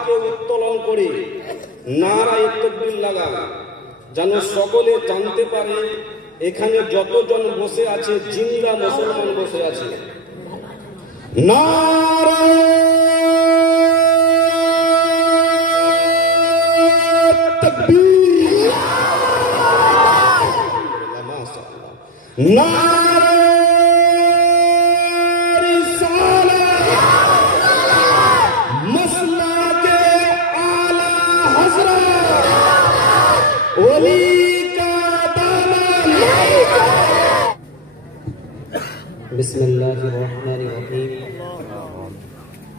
হাতকে উত্তোলন করে নারায়ে তাকবীর লাগান, যেন সকলে জানতে পারে এখানে যতজন বসে আছে জিন্দা মুসলমান বসে আছে। নারায়ে তাকবীর, মাশাআল্লাহ, নারায়ে রিসালাত, মসলাকে আলা হযরত ওলি का दामन। बिस्मिल्लाहिर्रहमानिर्रहीम।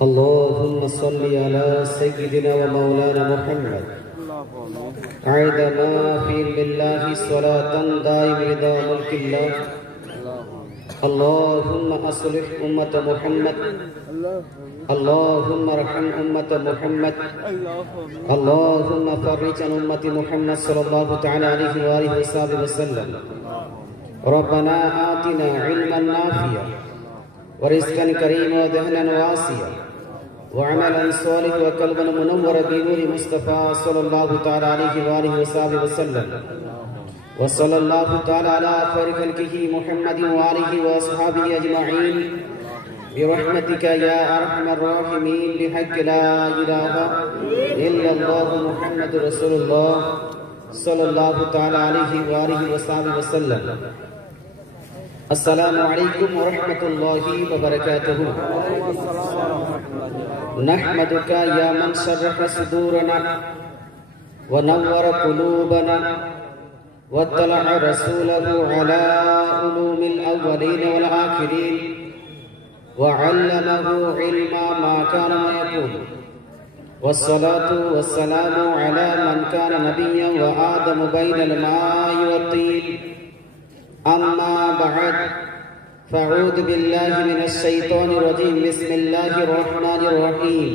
अल्लाहुम्मा सल्ली अला सय्यिदिना व मौलाना मुहम्मद अदमा फी बिल्लाहि सलातन दाइमदा मुल्किल्लाह। अल्लाहुम्मा अस्लिह उम्मत मुहम्मद, अल्लाहुम्मा रहम उम्मत मुहम्मद, अल्लाहुम्मा फर्रिज अन उम्मति मुहम्मद सल्लल्लाहु तआला अलैहि व आलिहि वसल्लम। रब्बना आतिना इल्मन नाफिया व रिज़्क़न करीमा व दहनन वासिया व अमलन सालिह व क़ल्बन मुनव्वर बिनूरि मुस्तफ़ा सल्लल्लाहु तआला अलैहि व आलिहि वसल्लम। व सल्लल्लाहु तआला अला खैरि खल्क़िही मुहम्मदिन व आलिहि व अस्हाबिही अजमईन बिरहमतिक या अरहमर राहिमीन बिहक़्क़ि ला इलाहा इल्लल्लाह मुहम्मदुर रसूलुल्लाह सल्लल्लाहु तआला अलैहि व आलिहि वसल्लम। अस्सलामु अलैकुम व रहमतुल्लाहि व बरकातुहू। नहमदुका या मन शरह सुदूरना व नव्वर कुलूबना व तलअ रसूलहु अला उलूमिल अव्वलीन वल आखिरीन व अल्लमहु इल्मा मा कान यकून। वस्सलातु वस्सलामु अला मन कान नबिय्यन व आदम बैनल माइ वत्तीन। अम्मा बअद फ़अऊज़ु बिल्लाहि मिनश शैतानिर रजीम। बिस्मिल्लाहिर रहमानिर रहीम।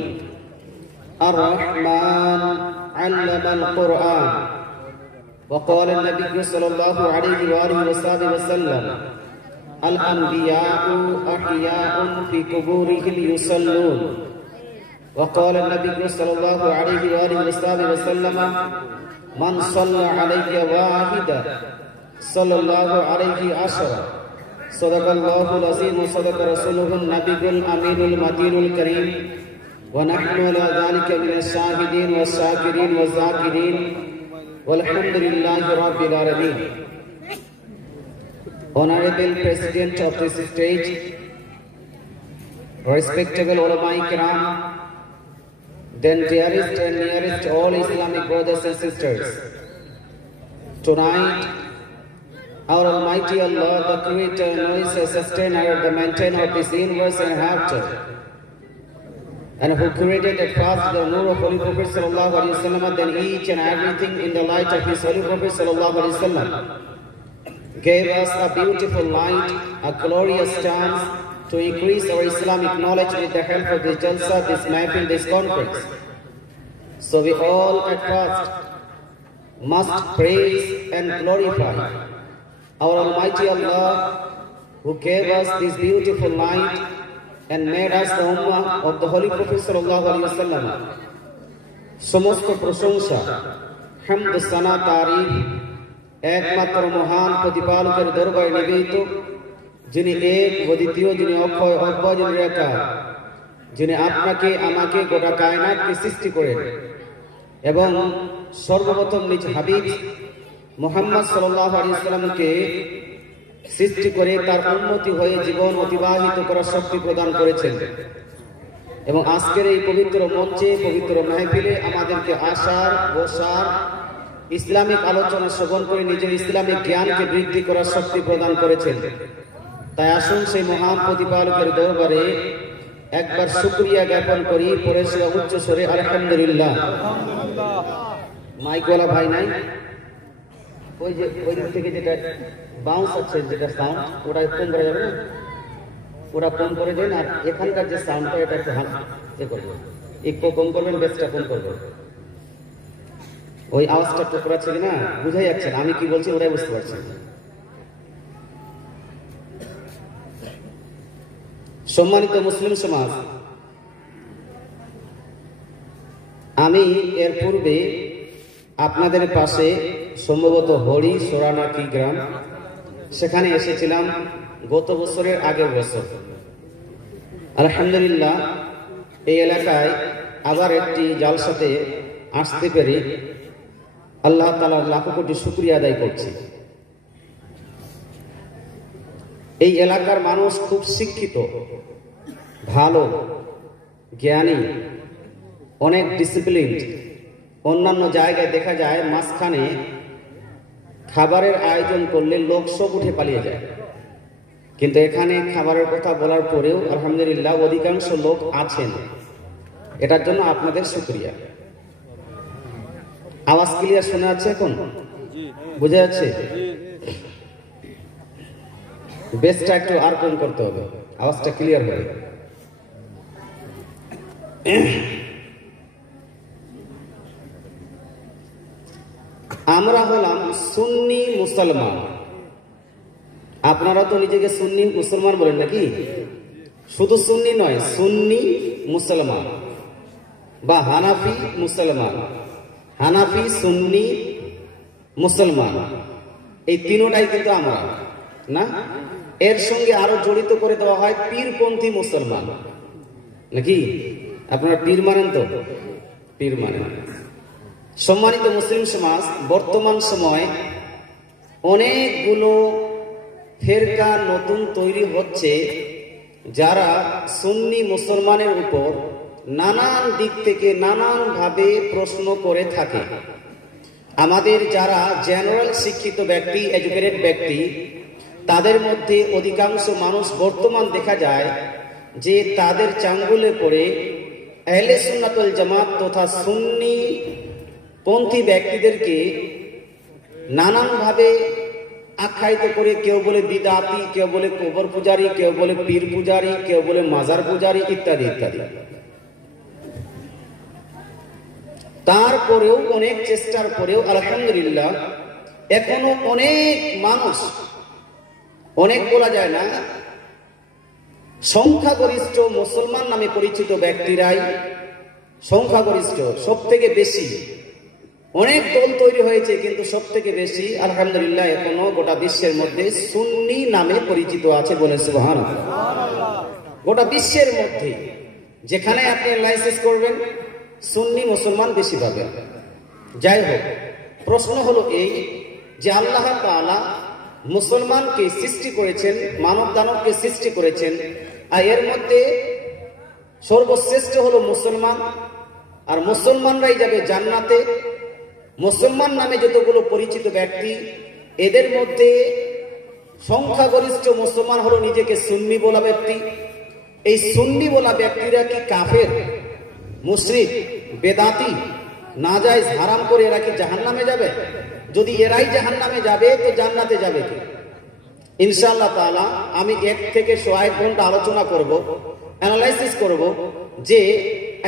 अर्रहमान अल्लमल क़ुरआन। वक़ाल नबी सल्लल्लाहु अलैहि व आलिहि वसल्लम अल अंबियाउ अहयाउन फ़ी क़ुबूरिहिम युसल्लून। वक़ाल नबी सल्लल्लाहु अलैहि व आलिहि वसल्लम मन सल्ला अलैहि वाहिदा सल्लल्लाहु अलैहि अशरा। सदक़ल्लाहुल अज़ीम व सदक़ रसूलुहुन नबियुल अमीनुल मतीनुल करीम व नहनु अला ज़ालिका मिनश शाहिदीन व शाकिरीन व ज़ाकिरीन वल्हम्दुलिल्लाहि रब्बिल आलमीन। Honorable President of this stage, respectable ulama kiram, then dearest and nearest all Islamic brothers and sisters, tonight our Almighty Allah, the Creator, knows the sustainer, the maintainer of this universe and hereafter, and who created at first the nur of Holy Prophet sallallahu alaihi wasallam, then each and everything in the light of his Holy Prophet sallallahu alaihi wasallam, gave us a beautiful light, a glorious chance to increase our Islamic knowledge with the help of this jalsa, this mahfil, this conference. So we all at first must praise and glorify our Almighty Allah, who gave us this beautiful light and made us the ummah of the Holy Prophet sallallahu alaihi wasallam. समस्त प्रशंसा, hamd, sana, तारीफ একমাত্র মহান প্রতিপালকের দরবারে নিবেদিত, যিনি এক ও দ্বিতীয়, যিনি অক্ষয় অব্যয়, যিনি নিরাকার, যিনি আপনাকে আমাকে গোটা কায়নাতকে সৃষ্টি করেন এবং সর্বপ্রথম নিজ হাবিব মুহাম্মদ সাল্লাল্লাহু আলাইহি ওয়াসাল্লামকে সৃষ্টি করে তার উম্মতি হয়ে জীবন অতিবাহিত করার শক্তি প্রদান করেছেন। এবং আজকের এই পবিত্র মঞ্চে, পবিত্র মাহফিলে আমাদেরকে আসার, বসার, ইসলামিক আলোচনা শ্রবণ করে নিজের ইসলামিক জ্ঞানকে বৃদ্ধি করার শক্তি প্রদান করেছেন। তাই আসুন সেই মহান প্রতিপালকের দরবারে একবার শুকরিয়া জ্ঞাপন করি, পরে সে উচ্চ স্বরে আলহামদুলিল্লাহ। মাইকওয়ালা ভাই নাই? ওই যে ওই দিক থেকে যেটা বাউন্স আছে, যেটা সাউন্ড, ওটা কম করা যাবে না? ওটা কম করে দেন। আর এখানকার যে সাউন্ডটা, এটা একটু করবে, একটু কম করবেন, বেসটা কম করবেন। ওই আওয়াজটা টুকরা ছিল না, বুঝাই যাচ্ছে না আমি কি বলছি, ওরাই বুঝতে পারছেন। সম্মানিত মুসলিম সমাজ, আমি এর পূর্বে আপনাদের পাশে সম্ভবত হরি সোরানাকি গ্রাম, সেখানে এসেছিলাম গত বছরের আগের বছর। আলহামদুলিল্লাহ এই এলাকায় আবার একটি জালসাতে আসতে পেরে আল্লাহ তাআলার লাখো কোটি শুকরিয়া আদায় করছি। এই এলাকার মানুষ খুব শিক্ষিত, ভালো, জ্ঞানী, অনেক ডিসিপ্লিন। অন্যান্য জায়গায় দেখা যায় মাঝখানে খাবারের আয়োজন করলে লোক সব উঠে পালিয়ে যায়, কিন্তু এখানে খাবারের কথা বলার পরেও আলহামদুলিল্লাহ অধিকাংশ লোক আছেন। এটার জন্য আপনাদের শুকরিয়া। আওয়াজ ক্লিয়ার শোনা যাচ্ছে? এখন বোঝা যাচ্ছে? বেসটা একটু আর কম করতে হবে, আওয়াজটা ক্লিয়ার হবে। আমরা হলাম সুন্নি মুসলমান। আপনারা তো নিজেকে সুন্নি মুসলমান বলেন নাকি? শুধু সুন্নি নয়, সুন্নি মুসলমান বা হানাফি মুসলমান, হানাফি সুন্নি মুসলমান, এই তিনটাই কিন্তু আমরা না। এর সঙ্গে আরো জড়িত করে দেওয়া হয় পীরপন্থী মুসলমান নাকি? আপনারা পীর মানেন তো? পীর মানেন। সম্মানিত মুসলিম সমাজ, বর্তমান সময় অনেকগুলো ফেরকা নতুন তৈরি হচ্ছে, যারা সুন্নি মুসলমানের উপর নানান দিক থেকে নানান ভাবে প্রশ্ন করে থাকে। আমাদের যারা জেনারেল শিক্ষিত ব্যক্তি, এডুকেটেড ব্যক্তি, তাদের মধ্যে অধিকাংশ মানুষ বর্তমান দেখা যায় যে তাদের চাঙ্গুলে পড়ে আহলে সুন্নাত ওয়াল জামাত তথা সুন্নি পন্থী ব্যক্তিদেরকে নানানভাবে আখ্যায়িত করে, কেউ বলে বিদআতি, কেউ বলে কবর পূজারী, কেউ বলে পীর পূজারী, কেউ বলে মাজার পূজারী, ইত্যাদি ইত্যাদি। তারপরেও অনেক চেষ্টার পরেও আলহামদুলিল্লাহ এখনো অনেক মানুষ, অনেক বলা যায় না, সংখ্যাগরিষ্ঠ মুসলমান নামে পরিচিত ব্যক্তিরাই সংখ্যাগরিষ্ঠ, সব থেকে বেশি। অনেক দল তৈরি হয়েছে, কিন্তু সব থেকে বেশি আলহামদুলিল্লাহ এখনো গোটা বিশ্বের মধ্যে সুন্নি নামে পরিচিত আছে। বলে সুবহানাল্লাহ। গোটা বিশ্বের মধ্যে যেখানে আপনি লাইসেন্স করবেন, সুন্নি মুসলমান বেশি পাবেন। যাই হোক, প্রশ্ন হলো এই যে আল্লাহ তাআলা মুসলমানকে সৃষ্টি করেছেন, মানব দানবকে সৃষ্টি করেছেন, আর এর মধ্যে সর্বশ্রেষ্ঠ হলো মুসলমান, আর মুসলমানরাই যাবে জান্নাতে। মুসলমান নামে যতগুলো পরিচিত ব্যক্তি, এদের মধ্যে সংখ্যাগরিষ্ঠ মুসলমান হলো নিজেকে সুন্নি বলা ব্যক্তি। এই সুন্নি বলা ব্যক্তিরা কি কাফের, মুশরিক, বেদাতি, নাজায়েজ, হারাম করে এরা কি জাহান্নামে যাবে? যদি এরাই জাহান্নামে যাবে তো জান্নাতে যাবে কি? ইনশাআল্লাহ তাআলা আমি 1 থেকে 1 ঘন্টা আলোচনা করব, অ্যানালাইসিস করব যে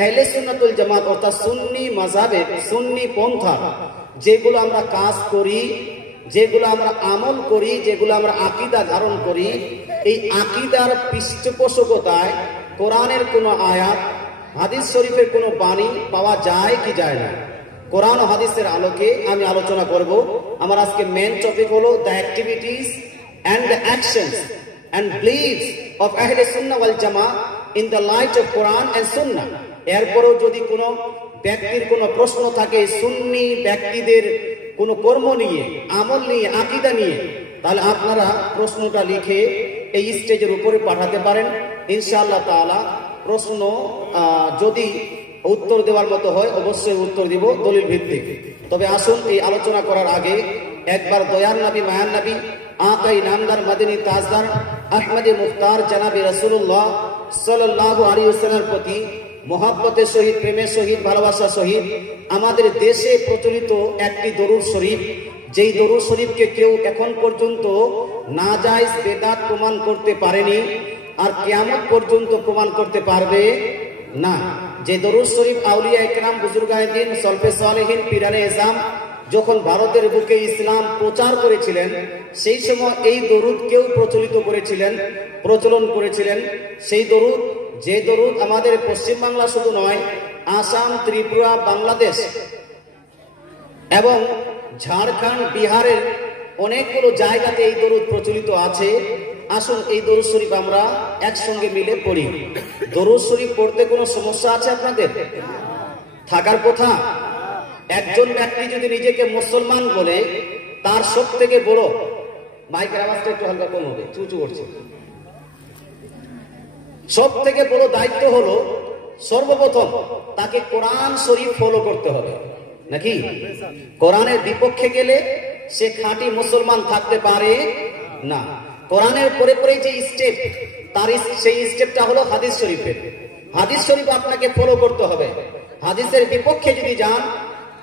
আহলে সুন্নাত ওয়াল জামাত অর্থাৎ সুন্নি মাযহাবের, সুন্নি পন্থা যেগুলো আমরা কাজ করি, যেগুলো আমরা আমল করি, যেগুলো আমরা আকীদা ধারণ করি, এই আকীদার পৃষ্ঠপোষকতায় কোরআনের কোনো আয়াত, হাদিস শরীফের কোনো বাণী পাওয়া যায় কি যায় না? কোরআন ও হাদিসের আলোকে আমি আলোচনা করব। আমার আজকে মেন টপিক হলো the activities and the actions and beliefs of Ahle Sunnah wal Jamaa in the light of Quran and Sunnah. এরপরও যদি কোনো ব্যক্তির কোনো প্রশ্ন থাকে সুন্নি ব্যক্তিদের কোনো কর্ম নিয়ে, আমল নিয়ে, আকীদা নিয়ে, তাহলে আপনারা প্রশ্নটা লিখে এই স্টেজের উপরে পাঠাতে পারেন। ইনশাআল্লাহ তাআলা প্রশ্ন যদি উত্তর দেওয়ার মতো হয় অবশ্যই উত্তর দিব দলিল ভিত্তিক। তবে আসুন এই আলোচনা করার আগে একবার দয়ার নবী, মায়ার নবী, আকাই নামদার, মদিনী তাজদার, আহমদে মুখতার জনাবে রাসূলুল্লাহ সাল্লাল্লাহু আলাইহি ওয়াসাল্লামের প্রতি মহব্বতের সহিত, প্রেমের সহিত, ভালোবাসার সহিত আমাদের দেশে প্রচলিত একটি দরুদ শরীফ, যেই দরুদ শরীফকে কেউ এখন পর্যন্ত নাজায়েজ, বেদাত প্রমাণ করতে পারেনি, আর কিয়ামত পর্যন্ত প্রমাণ করতে পারবে না। যে দরুদ শরীফ আউলিয়া ইকরাম, বুজুর্গায়ে দ্বীন, সলফে সালেহিন, পীরানে এজাম যখন ভারতের বুকে ইসলাম প্রচার করেছিলেন, সেই সময় এই দরুদ কেউ প্রচলন করেছিলেন। সেই দরুদ, যে দরুদ আমাদের পশ্চিমবাংলা শুধু নয়, আসাম, ত্রিপুরা, বাংলাদেশ এবং ঝাড়খণ্ড, বিহারের অনেকগুলো জায়গাতে এই দরুদ প্রচলিত আছে। আসুন এই দরুদ শরীফ আমরা একসঙ্গে মিলে পড়ি। দরুদ শরীফ পড়তে কোনো সমস্যা আছে আপনাদের? থাকার কথা। একজন ব্যক্তি যদি নিজেকে মুসলমান বলে, তার সব থেকে বড়, মাইকের আওয়াজটা একটু হালকা কম হবে, চুচু করছে, সব থেকে বড় দায়িত্ব হলো সর্বপ্রথম তাকে কোরআন শরীফ ফলো করতে হবে, নাকি? কোরআনের বিপক্ষে গেলে সে খাঁটি মুসলমান থাকতে পারে না। কোরআনের পরে পরে যে স্টেপ, তার সেই স্টেপটা হলো হাদিস শরীফের। হাদিস শরীফ আপনাকে ফলো করতে হবে। হাদিসের বিপক্ষে যদি যান,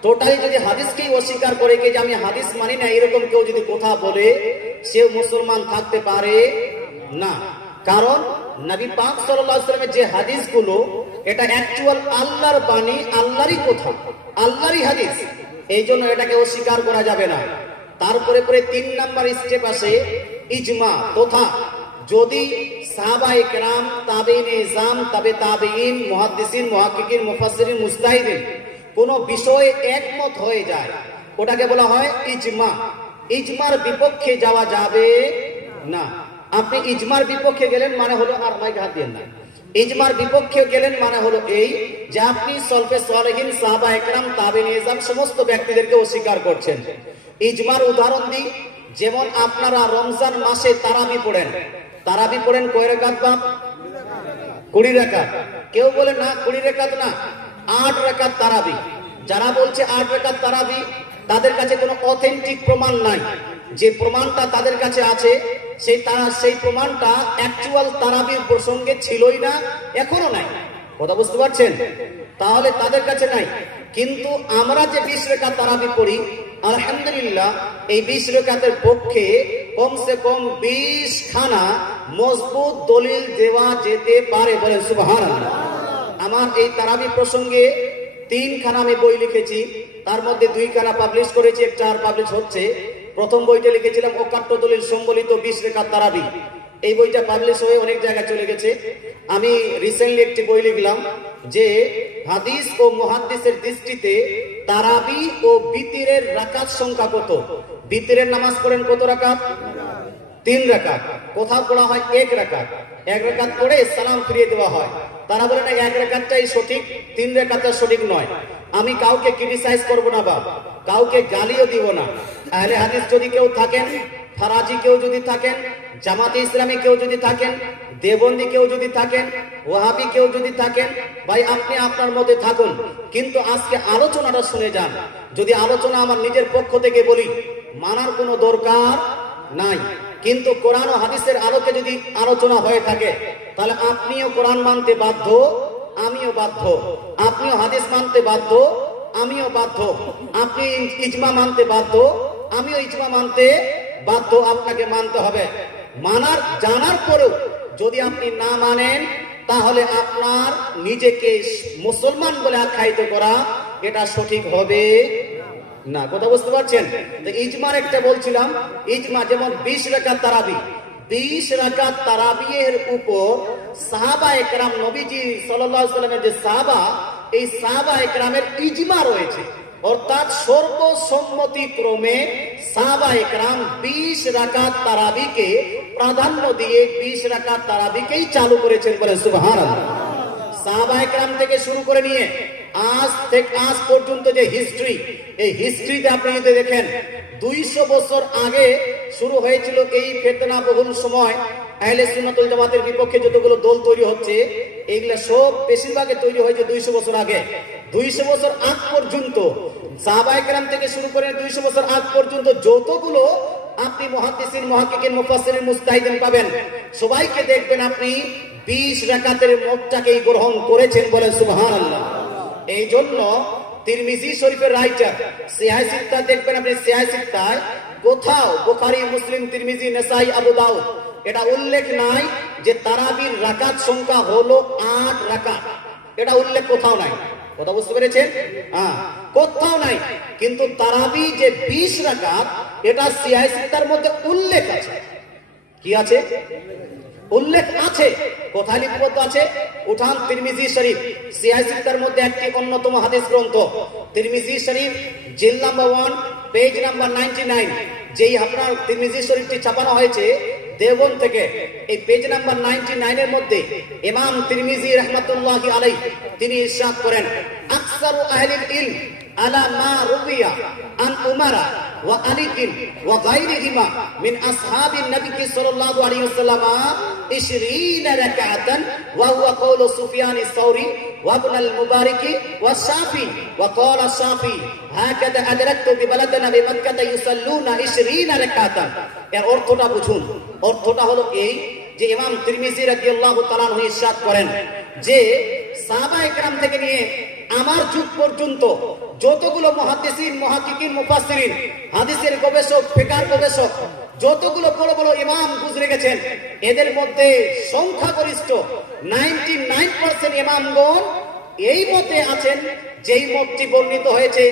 টোটালি যদি হাদিসকেই অস্বীকার করে যে আমি হাদিস মানি না, এরকম কেউ যদি কথা বলে, সে মুসলমান থাকতে পারে না। কারণ নবী পাক সাল্লাল্লাহু আলাইহি ওয়াসাল্লামের যে হাদিসগুলো, এটা অ্যাকচুয়াল আল্লাহর বাণী, আল্লাহরই কথা, আল্লাহরই হাদিস। এই জন্য এটাকে অস্বীকার করা যাবে না। তারপরে পরে 3 নাম্বার স্টেপ আসে ইজমা, তথা যদি সাহাবায়ে কেরাম, তাবেঈন ইজাম, তাবে তাবেঈন, মুহাদ্দিসিন, মুহাক্কিকিন, মুফাসসিরিন, মুজতাহিদিন কোন বিষয়ে একমত হয়ে যায়, ওটাকে বলা হয় ইজমা। ইজমার বিপক্ষে যাওয়া যাবে না। আপনি ইজমার বিপক্ষে গেলেন মানে হলো, আর মাইকে হাত দিয়েন না, ইজমার বিপক্ষে গেলেন মানে হলো এই যে আপনি সলফে সালেহিন, সাহাবায়ে কেরাম, তাবেঈন ইজাম সমস্ত ব্যক্তিদেরকে অস্বীকার করছেন। ইজমার উদাহরণ দিই, যেমন আপনারা রমজান মাসে তারাবি পড়েন। তারাবি পড়েন কয় রাকাত বাপ? 20 রাকাত। কেউ বলে না 20 রাকাত না, 8 রাকাত তারাবি। যারা বলছে 8 রাকাত তারাবি, তাদের কাছে কোনো অথেন্টিক প্রমাণ নাই। যে প্রমাণটা তাদের কাছে আছে, সেই প্রমাণটা অ্যাকচুয়াল তারাবির প্রসঙ্গে ছিলই না, এখনো নাই। কথা বুঝতে পারছেন? তাহলে তাদের কাছে নাই। কিন্তু আমরা যে 20 রাকাত তারাবি পড়ি, আলহামদুলিল্লাহ, এই 20 রাকাতের পক্ষে কমসে কম 20 খানা মজবুত দলিল দেওয়া যেতে পারে। বলেন সুবহানাল্লাহ। আমার এই তারাবি প্রসঙ্গে 3 খানা আমি বই লিখেছি, তার মধ্যে 2 খানা পাবলিশ করেছি, একটা আর পাবলিশ হচ্ছে। প্রথম বইটা লিখেছিলাম অকাট্য দলিল সম্বলিত 20 রাকাত তারাবি। এই বইটা পাবলিশ হয়ে অনেক জায়গায় চলে গেছে। আমি রিসেন্টলি একটি বই লিখলাম যে হাদিস ও মুহাদ্দিসের দৃষ্টিতে তারাবি ও বিতিরের রাকাত সংখ্যা কত। বিতিরের নামাজ পড়েন কত রাকাত? 3 রাকাত। কোথাও পড়া হয় 1 রাকাত। 1 রাকাত পড়ে সালাম ফিরিয়ে দেওয়া হয়। তারা বলে না 1 রাকাতটাই সঠিক, 3 রাকাতটা সঠিক নয়। আমি কাউকে ক্রিটিসাইজ করব না বা কাউকে গালিও দিব না। আহলে হাদিস যদি কেউ থাকেন, ফারাজি কেউ যদি থাকেন, জামাতে ইসলামী কেউ যদি থাকেন, দেবন্দি কেউ যদি থাকেন, ওয়াহাবি কেউ যদি থাকেন, ভাই আপনি আপনার মধ্যে থাকুন, কিন্তু আজকে আলোচনাটা শুনে যান। যদি আলোচনা আমার নিজের পক্ষ থেকে বলি, মানার কোনো দরকার নাই। কিন্তু কোরআন ও হাদিসের আলোকে যদি আলোচনা হয়ে থাকে, তাহলে আপনিও কোরআন মানতে বাধ্য, আমিও বাধ্য। আপনিও হাদিস মানতে বাধ্য, আমিও বাধ্য। আপনি ইজমা মানতে বাধ্য, আমিও ইজমা মানতে বাধ্য। আপনাকে মানতে হবে। মানার জানার পরেও যদি আপনি না মানেন, তাহলে আপনার নিজেকে মুসলমান বলে আখ্যায়িত করা এটা সঠিক হবে না। কথা বুঝতে পারছেন? তো ইজমার একটা বলছিলাম, ইজমা যেমন 20 রাকাত তারাবি, 20 রাকাত তারাবির উপর সাহাবায়ে কেরাম, নবীজি সাল্লাল্লাহু আলাইহি ওয়াসাল্লামের যে সাহাবা, এই সাহাবায়ে কেরামের ইজমা রয়েছে। অর্থাৎ সর্বসম্মতিক্রমে সাহাবায়ে কেরাম 20 রাকাত তারাবিকে প্রাধান্য দিয়ে 20 রাকাত তারাবিকেই চালু করেছেন। বলে সুবহানাল্লাহ। সাহাবায়ে কেরাম থেকে শুরু করে নিয়ে আজ পর্যন্ত যে হিস্ট্রি, এই হিস্ট্রিতে আপনি যদি দেখেন, 200 বছর আগে শুরু হয়েছিল এই ফিতনা বহুল সময়। আহলে সুন্নাত ওয়াল জামাতের বিপক্ষে যতগুলো দল তৈরি হচ্ছে, এগুলা সব বেশিরভাগে তৈরি হয়েছে 200 বছর আগে। 200 বছর আগ পর্যন্ত সাহাবায়ে কেরাম থেকে শুরু করে 200 বছর আগ পর্যন্ত যতগুলো আপনি মুহাদ্দিসিন, মুহাক্কিকিন, মুফাসসিরিন, মুজতাহিদিন পাবেন, সবাইকে দেখবেন আপনি 20 রাকাতের মতটাকেই গ্রহণ করেছেন। বলেন সুবহানাল্লাহ। এই জন্য তিরমিজি শরীফের রাইটার সিহাহ সিত্তা দেখবেন আপনি, সিহাহ সিত্তায় কোথাও বুখারী, মুসলিম, তিরমিজি, নাসাই, আবু দাউদ এটা উল্লেখ নাই যে তারাবির রাকাত সংখ্যা হলো 8 রাকাত। এটা উল্লেখ কোথাও নাই। কথা বুঝতে পেরেছেন? কোথাও নাই। কিন্তু তারাবি যে 20 রাকাত, এটা সিহাহ সিত্তার মধ্যে উল্লেখ আছে। কি আছে? উল্লেখ আছে, কোথায় লিপিবদ্ধ আছে? উঠান তিরমিজি শরীফ, সিহাহ সিত্তার মধ্যে একটি অন্যতম হাদিস গ্রন্থ। তিরমিজি শরীফ জিল নাম্বার 1 পেজ নাম্বার 99, যেই আপনার তিরমিজি শরীফটি ছাপানো হয়েছে দেওবন্দ থেকে, এই পেজ নাম্বার 99 এর মধ্যে ইমাম তিরমিজি রাহমাতুল্লাহি আলাইহি তিনি ইরশাদ করেন, আকসারু আহলিল ইলম আলা মা রুবিয়া আন উমারা ওয়া আলিকিন ওয়া গায়রিহিমা মিন আসহাবিন নবী সাল্লাল্লাহু আলাইহি ওয়াসাল্লাম 20 রাকাতান ওয়া হুয়া কওলু সুফিয়ান আস-সাউরি ওয়া ইবন আল-মুবারিক ওয়া শাফি ওয়া ক্বালা শাফি হাকাযা আদরাকতু বিবালাদিনা বিমাক্কাতা ইউসাল্লুনা 20 রাকাতান। এর অর্থটা বুঝুন। অর্থটা হলো এই যে ইমাম তিরমিজি রাদিয়াল্লাহু তাআলা আনহু ইরশাদ করেন যে সাহাবায়ে কেরাম থেকে নিয়ে আমার যুগ পর্যন্ত যতগুলো মুহাদ্দিসিন, মুহাক্কিকিন, মুফাসসিরিন, হাদিসের গবেষক, ফিকহ গবেষক, যতগুলো বড় বড় ইমাম গুজরে গেছেন, এদের মধ্যে সংখ্যাগরিষ্ঠ 99% ইমামগণ এই মতে আছেন যেই মতটি বর্ণিত হয়েছে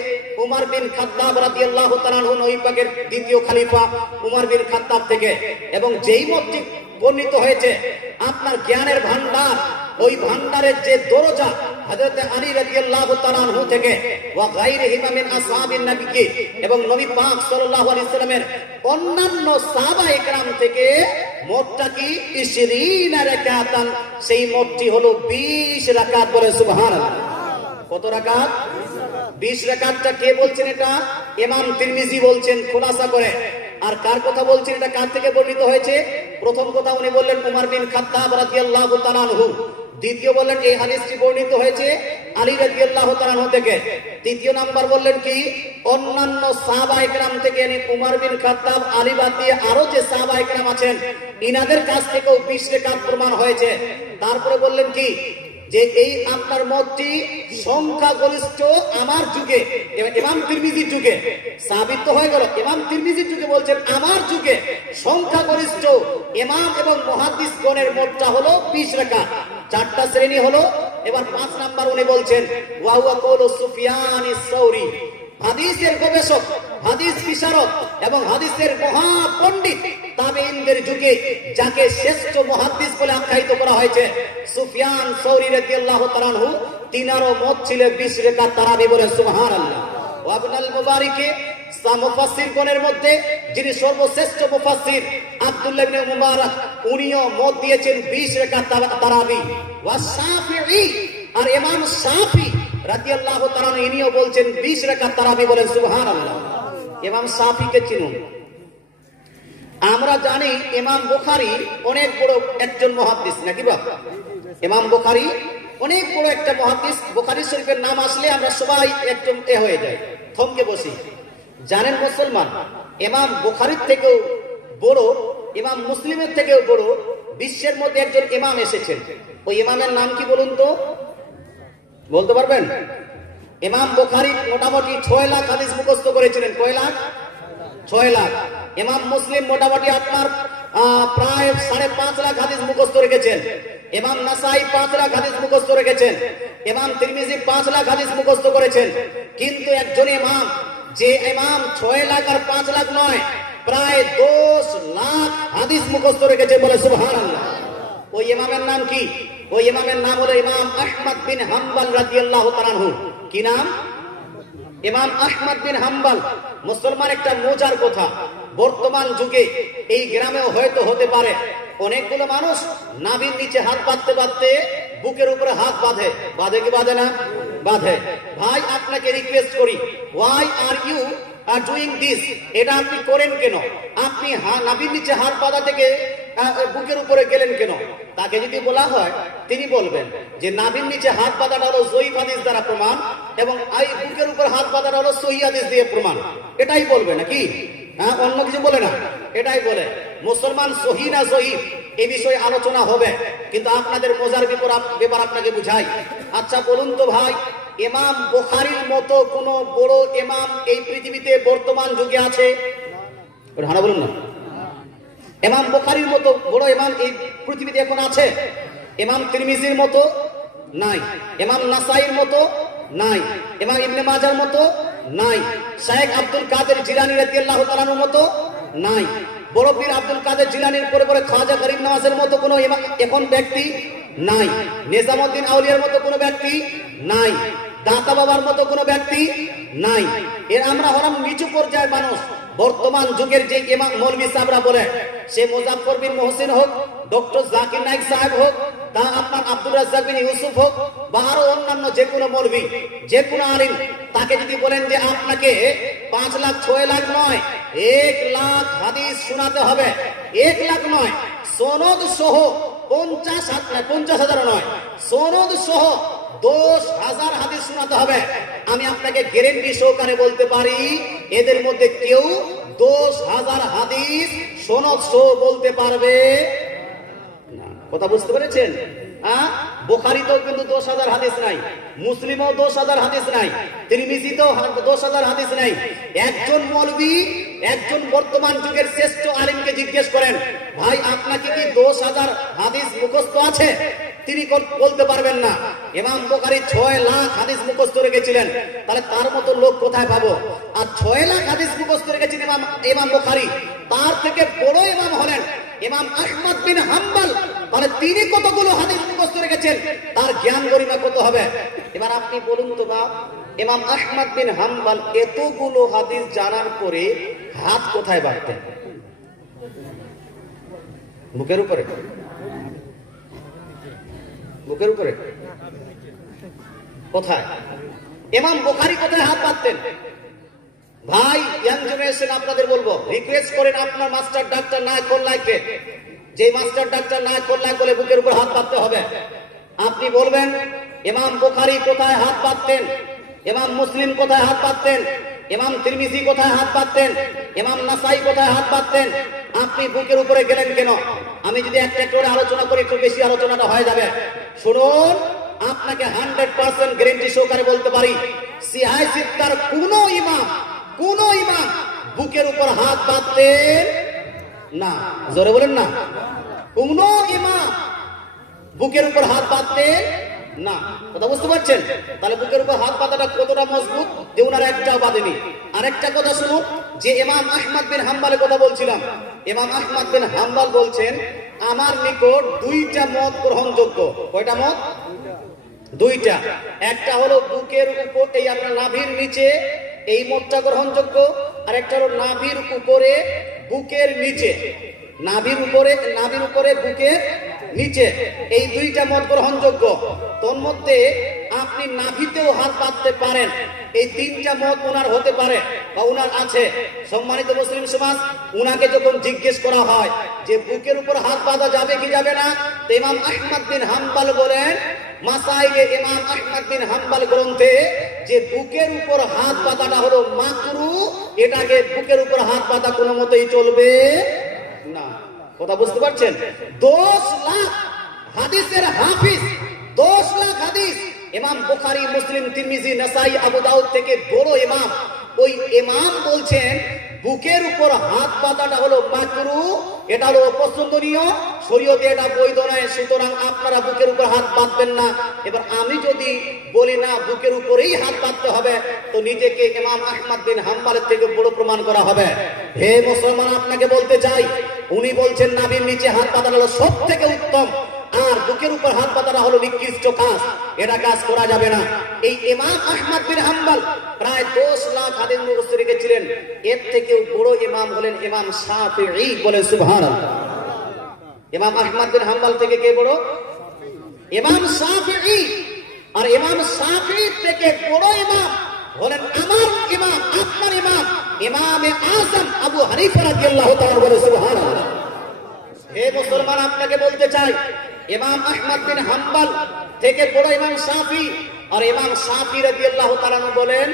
উমর বিন খাত্তাব রাদিয়াল্লাহু তাআলা আনহু, নবী পাকের দ্বিতীয় খলিফা উমর বিন খাত্তাব থেকে, এবং যেই মতটি বর্ণিত হয়েছে আপনার জ্ঞানের ভান্ডার, ওই ভান্ডারের যে দরজা হযরত আলী রাদিয়াল্লাহু তাআলা আনহু থেকে, ওয়া গায়রিহিমা মিন আসহাবিন নবী, এবং নবী পাক সাল্লাল্লাহু আলাইহি সাল্লামের অন্যান্য সাহাবায়ে কেরাম থেকে মোটটা কি 20 রাকাতান, সেই মোটটি হলো 20 রাকাত। বলে সুবহানাল্লাহ। কত রাকাত? 20 রাকাতটা কে বলছেন? এটা ইমাম তিরমিজি বলছেন খোলাসা করে। আর কার কথা বলছেন? এটা কার থেকে বর্ণিত হয়েছে? প্রথম কথা উনি বললেন উমর বিন খাত্তাব রাদিয়াল্লাহু তাআলা আনহু। দ্বিতীয় বললেন এই হাদিসটি বর্ণিত হয়েছে আলী রাদিয়াল্লাহু তাআলা আনহু থেকে। তৃতীয় নাম্বার বললেন কি অন্যান্য সাহাবায়ে কেরাম থেকে, yani উমর বিন খাত্তাব, আলী বাদ দিয়ে আরো যে সাহাবায়ে কেরাম আছেন ইনাদের কাছ থেকেও 20 রাকাত প্রমাণ হয়েছে। তারপরে বললেন কি যে এই আপনার মতটি সংখ্যাগরিষ্ঠ আমার যুগে, ইমাম তিরমিজির যুগে সাবিত তো হয়ে গেল। ইমাম তিরমিজির যুগে বলছেন আমার যুগে সংখ্যাগরিষ্ঠ ইমাম এবং মুহাদ্দিসগণের মতটা হলো 20 রাকাত। চারটা শ্রেণী হলো। এবার 5 নাম্বার উনি বলছেন ওয়া হুয়া কওলু সুফিয়ান আস-সাউরি, হাদিসের গবেষক, হাদিস বিশারদ এবং হাদিসের মহা পণ্ডিত তাবেঈনদের যুগে যাকে শ্রেষ্ঠ মুহাদ্দিস বলে আখ্যায়িত করা হয়েছে সুফিয়ান সাউরি রাদিয়াল্লাহু তাআলা আনহু, তিনারও মত ছিল 20 রাকাত তারাবি। বলে সুবহানাল্লাহ। ওয়া ইবন আল-মুবারিক, মুফাসসিরগণের মধ্যে যিনি সর্বশ্রেষ্ঠ মুফাসসির আব্দুল্লাহ ইবনে মুবারক, উনিও মত দিয়েছেন 20 রাকাত তারাবি। ওয়া শাফিঈ, আর ইমাম শাফি রাদিয়াল্লাহু তাআলা ইনিও বলছেন 20 রাকাত তারাবি। বলেন সুবহানাল্লাহ। ইমাম শাফিকে চিনুন। আমরা জানি ইমাম বুখারী অনেক বড় একজন মুহাদ্দিস, নাকি বাবা? ইমাম বুখারী অনেক বড় একটা মুহাদ্দিস। বুখারী শরীফের নাম আসলে আমরা সবাই একদম হয়ে যাই, থমকে বসি। জানেন মুসলমান, ইমাম বুখারীর থেকেও বড়, ইমাম মুসলিমের থেকেও বড় বিশ্বের মধ্যে একজন ইমাম এসেছেন। ওই ইমামের নাম কি বলুন তো? বলতে পারবেন? ইমাম বুখারী মোটামুটি 6 লাখ হাদিস মুখস্থ করেছিলেন। কয় লাখ? 6 লাখ। ইমাম মুসলিম মোটামুটি আপনার প্রায় 5.5 লাখ হাদিস মুখস্থ রেখেছেন। ইমাম নাসাই 5 লাখ হাদিস মুখস্থ রেখেছেন। ইমাম তিরমিজি 5 লাখ হাদিস মুখস্থ করেছেন। কিন্তু একজন ইমাম, যে ইমাম 6 লাখ আর 5 লাখ নয়, প্রায় 10 লাখ হাদিস মুখস্থ রেখেছে। বলে সুবহানাল্লাহ। ওই ইমামের নাম কি? ওই ইমামের নাম হলো ইমাম আহমদ বিন হাম্বল রাদিয়াল্লাহু তাআলা আনহু। কি নাম? ইমাম আহমদ বিন হাম্বল। মুসলমান, একটা মজার কথা, বর্তমান যুগে এই গ্রামেও হয়তো হতে পারে অনেকগুলো মানুষ নাভির নিচে হাত বাঁধতে বাঁধতে বুকের উপরে হাত বাঁধে। বাঁধে কি বাঁধে না? বাঁধে। ভাই আপনাকে রিকোয়েস্ট করি, why are you are doing this? এটা আপনি করেন কেন? আপনি নাভির নিচে হাত বাঁধা থেকে বুকের উপরে গেলেন কেন? তাকে যদি বলা হয় তিনি বলবেন যে নাভির নিচে হাত বাঁধাটা হলো জয়ীফ হাদিস দ্বারা প্রমাণ, এবং এই বুকের উপর হাত বাঁধাটা হলো সহিহ হাদিস দিয়ে প্রমাণ। এটাই বলবে নাকি? হ্যাঁ, অন্য কিছু বলে না, এটাই বলে। মুসলমান সহিহ না জয়ীফ এই বিষয়ে আলোচনা হবে, কিন্তু আপনাদের মজার ব্যাপার আপনাকে বুঝাই। আচ্ছা বলুন তো ভাই, ইমাম বুখারীর মতো কোন বড় ইমাম এই পৃথিবীতে বর্তমান যুগে আছে? হ্যাঁ বলুন না। ইমাম বুখারীর মতো বড় ইমাম এই পৃথিবীতে এখন আছে? ইমাম তিরমিজির মতো নাই, ইমাম নাসাইর মতো নাই, ইমাম ইবনে মাজার মতো নাই, শাইখ আব্দুল কাদের জিলানী রাদিয়াল্লাহু তাআলার মতো নাই। বড় পীর আব্দুল কাদের জিলানীর পরে পরে খাজা গরিব নওয়াজের মতো কোনো এখন ব্যক্তি নাই, নিজামউদ্দিন আউলিয়ার মতো কোনো ব্যক্তি নাই, দাতা বাবার মতো কোনো ব্যক্তি নাই। এর আমরা হলাম নিচু পর্যায়ের মানুষ। বর্তমান যুগের যে ইমাম মৌলভী সাহেবরা বলে, সে মুজাফফর বিন মুহসিন হোক, ডক্টর জাকির নাইক সাহেব হোক, তা আপনার আব্দুর রাজ্জাক বিন ইউসুফ হোক, বা আরো অন্যান্য যে কোনো মৌলভী, যে কোনো আলিম, তাকে যদি বলেন যে আপনাকে 5 লাখ 6 লাখ নয় 1 লাখ হাদিস শোনাতে হবে, 1 লাখ নয়, সনদ সহ 50,000 নয়, সনদ সহ 10,000 হাদিস শোনাতে হবে, আমি আপনাকে গ্যারান্টি সহকারে বলতে পারি এদের মধ্যে কেউ 10,000 হাদিস সনদ সহ বলতে পারবে না। কথা বুঝতে পেরেছেন? বুখারীতেও কিন্তু 10,000 হাদিস নাই, মুসলিমও 10,000 হাদিস নাই, তিরমিজিতেও 10,000 হাদিস নাই। একজন মৌলভী, একজন বর্তমান যুগের শ্রেষ্ঠ আলিমকে জিজ্ঞেস করেন, ভাই আপনাকে কি 10,000 হাদিস মুখস্থ আছে? তিনি বলতে পারবেন না। ইমাম বুখারী 6 লাখ হাদিস মুখস্থ রেখেছিলেন, তাহলে তার মতো লোক কোথায় পাবো? আর 6 লাখ হাদিস মুখস্থ রেখেছেন ইমাম বুখারী, তার থেকে বড় ইমাম হলেন ইমাম আহমদ বিন হাম্বল, তাহলে তিনি কতগুলো হাদিস মুখস্থ রেখেছেন, তার জ্ঞান গরিমা কত হবে? এবার আপনি বলুন তো বাপ, ইমাম আহমদ বিন হাম্বল এতগুলো হাদিস জানার পরে হাত কোথায় বাঁধতেন? বুকের উপরে? বুকের উপরে? কোথায়? ইমাম বুখারী কোথায় হাত বাঁধতেন? ভাই, ইয়াং জেনারেশন আপনাদের বলবো, রিকোয়েস্ট করেন আপনার মাস্টার ডাক্তার নায়েক উল্লাহকে, যে মাস্টার ডাক্তার নায়েক উল্লাহ বলে বুকের উপর হাত বাঁধতে হবে, আপনি বলবেন ইমাম বুখারী কোথায় হাত বাঁধতেন, ইমাম মুসলিম কোথায় হাত বাঁধতেন, ইমাম তিরমিজি কোথায় হাত বাঁধতেন, ইমাম নাসাই কোথায় হাত বাঁধতেন, আপনি বুকের উপরে গেলেন কেন? আমি যদি একটা করে আলোচনা করি, একটু বেশি আলোচনাটা হয়ে যাবে। শুনুন, আপনাকে 100% গ্যারান্টি সহকারে বলতে পারি, সিহাই সিত্তার কোন ইমাম বুকের উপর হাত বাঁধতেন না। জোরে বলেন না। কোন ইমাম বুকের উপর হাত বাঁধতেন না। কথা বুঝতে পারছেন? তাহলে বুকের উপর হাত বাঁধাটা কতটা মজবুত, যে উনার একটাও বাঁধেনি। আরেকটা কথা শুনুন, যে ইমাম আহমদ বিন হাম্বলের কথা বলছিলাম, ইমাম আহমদ বিন হাম্বল বলছেন, আমার নিকট 2টা মত গ্রহণযোগ্য। কয়টা মত? 2টা। একটা হলো বুকের উপর, এই আপনার নাভির নিচে, এই মতটা গ্রহণযোগ্য। আর একটা হলো নাভির উপরে বুকের নিচে, নাভির উপরে বুকের নিচে, এই 2টা মত গ্রহণযোগ্য। তোর মধ্যে আপনি নাভিতেও হাত বাঁধতে পারেন, এই 3টা মত উনার হতে পারে বা উনার আছে। সম্মানিত মুসলিম সমাজ, উনাকে যখন জিজ্ঞেস করা হয় যে বুকের উপর হাত বাঁধা যাবে কি যাবে না, তো ইমাম আহমদ বিন হাম্বল বলেন, মাসাইলে ইমাম আহমদ বিন হাম্বল গ্রন্থে, যে বুকের উপর হাত বাঁধাটা হলো মাকরুহ, এটাকে বুকের উপর হাত বাঁধা কোনো মতেই চলবে না। কথা বুঝতে পারছেন? 10 লাখ হাদিসের হাফিজ, 10 লাখ হাদিস ইমাম বুখারী, মুসলিম, তিরমিজি, নাসাই, আবু দাউদ থেকে বড় ইমাম, ওই ইমাম বলছেন বুকের উপর হাত বাঁধাটা হলো মাকরুহ, এটা হলো অপছন্দনীয়, শরীয়তে এটা বৈধ নয়, সুতরাং আপনারা বুকের উপর হাত বাঁধবেন না। এবার আমি যদি বলি না বুকের উপরেই হাত বাঁধতে হবে, তো নিজেকে ইমাম আহমদ বিন হাম্বলের থেকে বড় প্রমাণ করা হবে। হে মুসলমান, আপনাকে বলতে চাই, উনি বলছেন নাভির নিচে হাত বাঁধানো হলো সব থেকে উত্তম, আর বুকের উপর হাত বাঁধানো হলো নিকৃষ্ট কাজ, এটা কাজ করা যাবে না। এই ইমাম আহমদ বিন হাম্বল প্রায় 10 লাখ হাদিস মুখস্থ রেখেছিলেন। এর থেকেও বড় ইমাম হলেন ইমাম শাফিঈ। বলে সুবহানাল্লাহ। ইমাম আহমদ বিন হাম্বল থেকে কে বড়? ইমাম শাফিঈ। আর ইমাম শাফিঈ থেকে বড় ইমাম হলেন আমার ইমাম, আপনার ইমাম, ইমামে আযম আবু হানিফা রাদিয়াল্লাহু তাআলা। বলে সুবহানাল্লাহ। হে মুসলমান, আপনাকে বলতে চাই, ইমাম আহমদ বিন হাম্বল থেকে বড় ইমাম শাফিঈ। আর ইমাম শাফিঈ রাদিয়াল্লাহু তাআলা বলেন,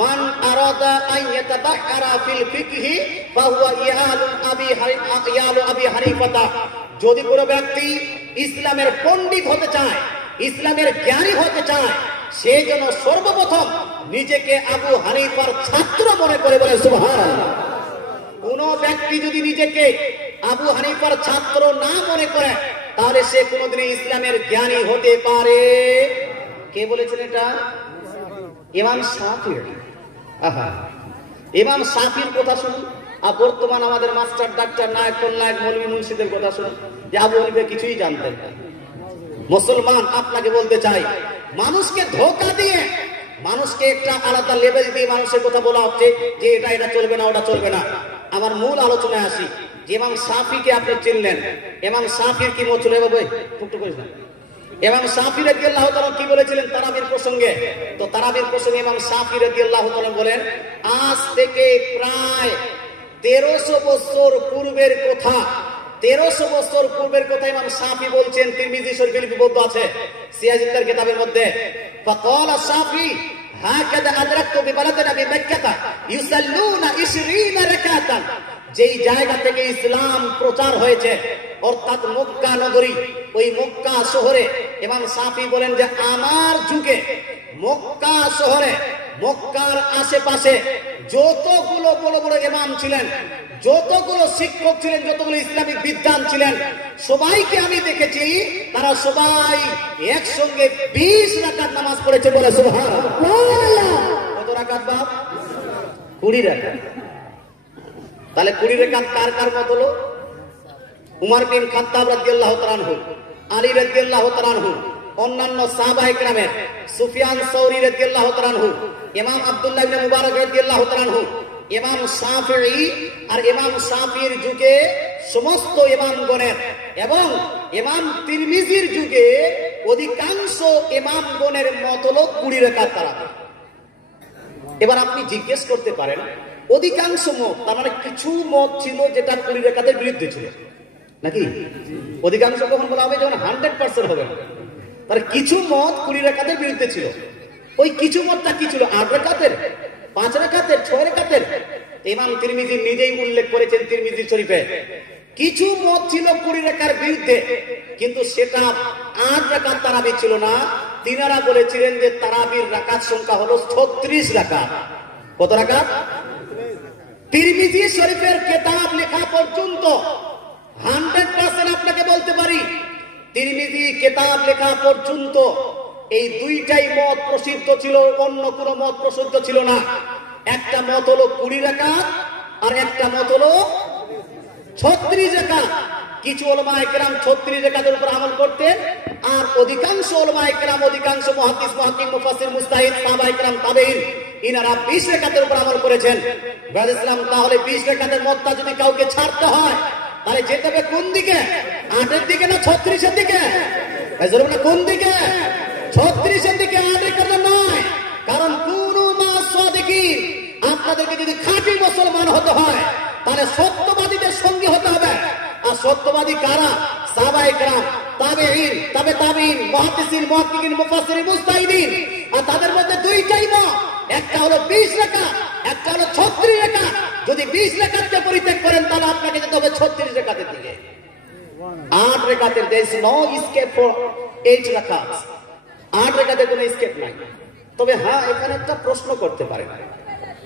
মান আরাদা আন ইয়াতাবাহহারা ফিল ফিকহি ফাহুয়া ইয়ালু আবি হানিফা। যদি কোনো ব্যক্তি ইসলামের পণ্ডিত হতে চায়, ইসলামের জ্ঞানী হতে চায়, সে যেন সর্বপ্রথম নিজেকে আবু হানিফার ছাত্র মনে করে। বলে সুবহানাল্লাহ। কোন ব্যক্তি যদি নিজেকে আবু হানিফার ছাত্র না মনে করে, তাহলে সে কোনদিন ইসলামের জ্ঞানী হতে পারে। কে বলেছেন এটা? ইমাম শাফিঈ। আহা, ইমাম শাফিঈর কথা শুনুন। আর বর্তমান আমাদের মাস্টার ডাক্তার নায়ক নায়ক মৌলভী মুন্সিদের কথা শুনুন যে আবু হানিফা কিছুই জানতেন না। মুসলমান আপনাকে বলতে চাই, মানুষকে ধোঁকা দিয়ে, মানুষকে একটা আলাদা লেভেল দিয়ে মানুষের কথা বলা হচ্ছে যে এটা এটা চলবে না, ওটা চলবে না। আমার মূল আলোচনায় আসি। ইমাম শাফিকে আপনি চিনলেন, ইমাম শাফির কি মত চলে যাবে টুকটুক করে? ইমাম শাফি রাদিয়াল্লাহু তাআলা কি বলেছিলেন তারাবির প্রসঙ্গে? তো তারাবির প্রসঙ্গে ইমাম শাফি রাদিয়াল্লাহু তাআলা বলেন, আজ থেকে প্রায় 1300 বছর পূর্বের কথা, 1300 বছর পূর্বের কথা ইমাম শাফি বলছেন। তিরমিজি শরীফে লিপিবদ্ধ আছে সিয়াজুদ্দার কিতাবের মধ্যে। ফাকালা শাফি হাকাযা আদরাকতু বিবালাদিনা বিমাক্কাতা ইউসাল্লুনা 20 রাকাতান। যেই জায়গা থেকে ইসলাম প্রচার হয়েছে অর্থাৎ মক্কা নগরী, ওই মক্কা শহরে ইমাম শাফি বলেন যে আমার যুগে মক্কা শহরে, মক্কার আশেপাশে যতগুলো বড় বড় ইমাম ছিলেন, যতগুলো শিক্ষক ছিলেন, যতগুলো ইসলামিক বিদ্বান ছিলেন, সবাইকে আমি দেখেছি তারা সবাই একসঙ্গে 20 রাকাত নামাজ পড়েছে বলে সুবহানাল্লাহ। কত রাকাত বাপ? 20 রাকাত। তাহলে 20 রাকাত কার কার মত হলো? উমর বিন খাত্তাব রাদিয়াল্লাহু তাআলা আনহু, আলী রাদিয়াল্লাহু তাআলা আনহু, অন্যান্য সাহাবায়ে কেরামের, সুফিয়ান সাউরি রাদিয়াল্লাহু তাআলা আনহু, ইমাম আব্দুল্লাহ ইবনে মুবারক রাদিয়াল্লাহু তাআলা আনহু, ইমাম শাফিঈ আর ইমাম শাফিঈর যুগে সমস্ত ইমামগণের এবং ইমাম তিরমিজির যুগে অধিকাংশ ইমামগণের মত হলো 20 রাকাত তারাবি। এবার আপনি জিজ্ঞেস করতে পারেন অধিকাংশ মত, তার মানে কিছু মত ছিল যেটা 20 রাকাতের বিরুদ্ধে ছিল নাকি? অধিকাংশ কখন বলা হবে? যখন 100% হবে। তার কিছু মত 20 রাকাতের বিরুদ্ধে ছিল। ওই কিছু মতটা কি ছিল? 8 রাকাতের, 5 রাকাতের, 6 রাকাতের। ইমাম তিরমিজি নিজেই উল্লেখ করেছেন তিরমিজি শরীফে কিছু মত ছিল 20 রাকাতের বিরুদ্ধে, কিন্তু সেটা 8 রাকাত তারাবি ছিল না। তিনারা বলেছিলেন যে তারাবির রাকাত সংখ্যা হলো 36 রাকাত। কত রাকাত? তিরমিজি শরীফের কিতাব লেখা পর্যন্ত 100% আপনাকে বলতে পারি, তিরমিজি কিতাব লেখা পর্যন্ত এই দুইটাই মত প্রসিদ্ধ ছিল, অন্য কোনো মত প্রসিদ্ধ ছিল না। একটা মত হলো 20 রাকাত আর একটা মত হলো 36 রাকাত। কিছু উলামায়ে কেরাম 36 রাকাতের উপর আমল করতেন, আর অধিকাংশ উলামায়ে কেরাম, অধিকাংশ মুহাদ্দিস, মুহাক্কিক, মুফাসসির, মুজতাহিদ, সাহাবায়ে কেরাম, তাবেঈন, ইনারা 20 রাকাতের উপর আমল করেছেন। ব্রাদার ইসলাম, তাহলে 20 রাকাতের মতটা যদি কাউকে ছাড়তে হয় তাহলে যেতে হবে কোন দিকে? 8-এর দিকে না 36-এর দিকে? কোন দিকে? 36-এর দিকে, 8-এর কথা নয়। কারণ কুনু মা সাদিকিন, আপনাদেরকে যদি খাঁটি মুসলমান হতে হয় তাহলে সত্যবাদীদের সঙ্গে হতে হবে। আর সত্যবাদী কারা? সাহাবায়ে কেরাম, তাবেঈন, তাবে তাবেঈন, মুহাদ্দিসিন, মুহাক্কিকিন, মুফাসসিরিন, মুজতাহিদিন। আর তাদের মধ্যে দুইটাই মত, একটা হলো 20 রাকাত, একটা হলো 36 রাকাত। যদি 20 রাকাতকে পরিত্যাগ করেন তাহলে আপনাকে যেতে হবে 36 রাকাতের দিকে। 8 রাকাতের there is no escape for 8 রাকাত। 8 রাকাতের কোনো escape নাই। তবে হ্যাঁ, এখানে একটা প্রশ্ন করতে পারেন।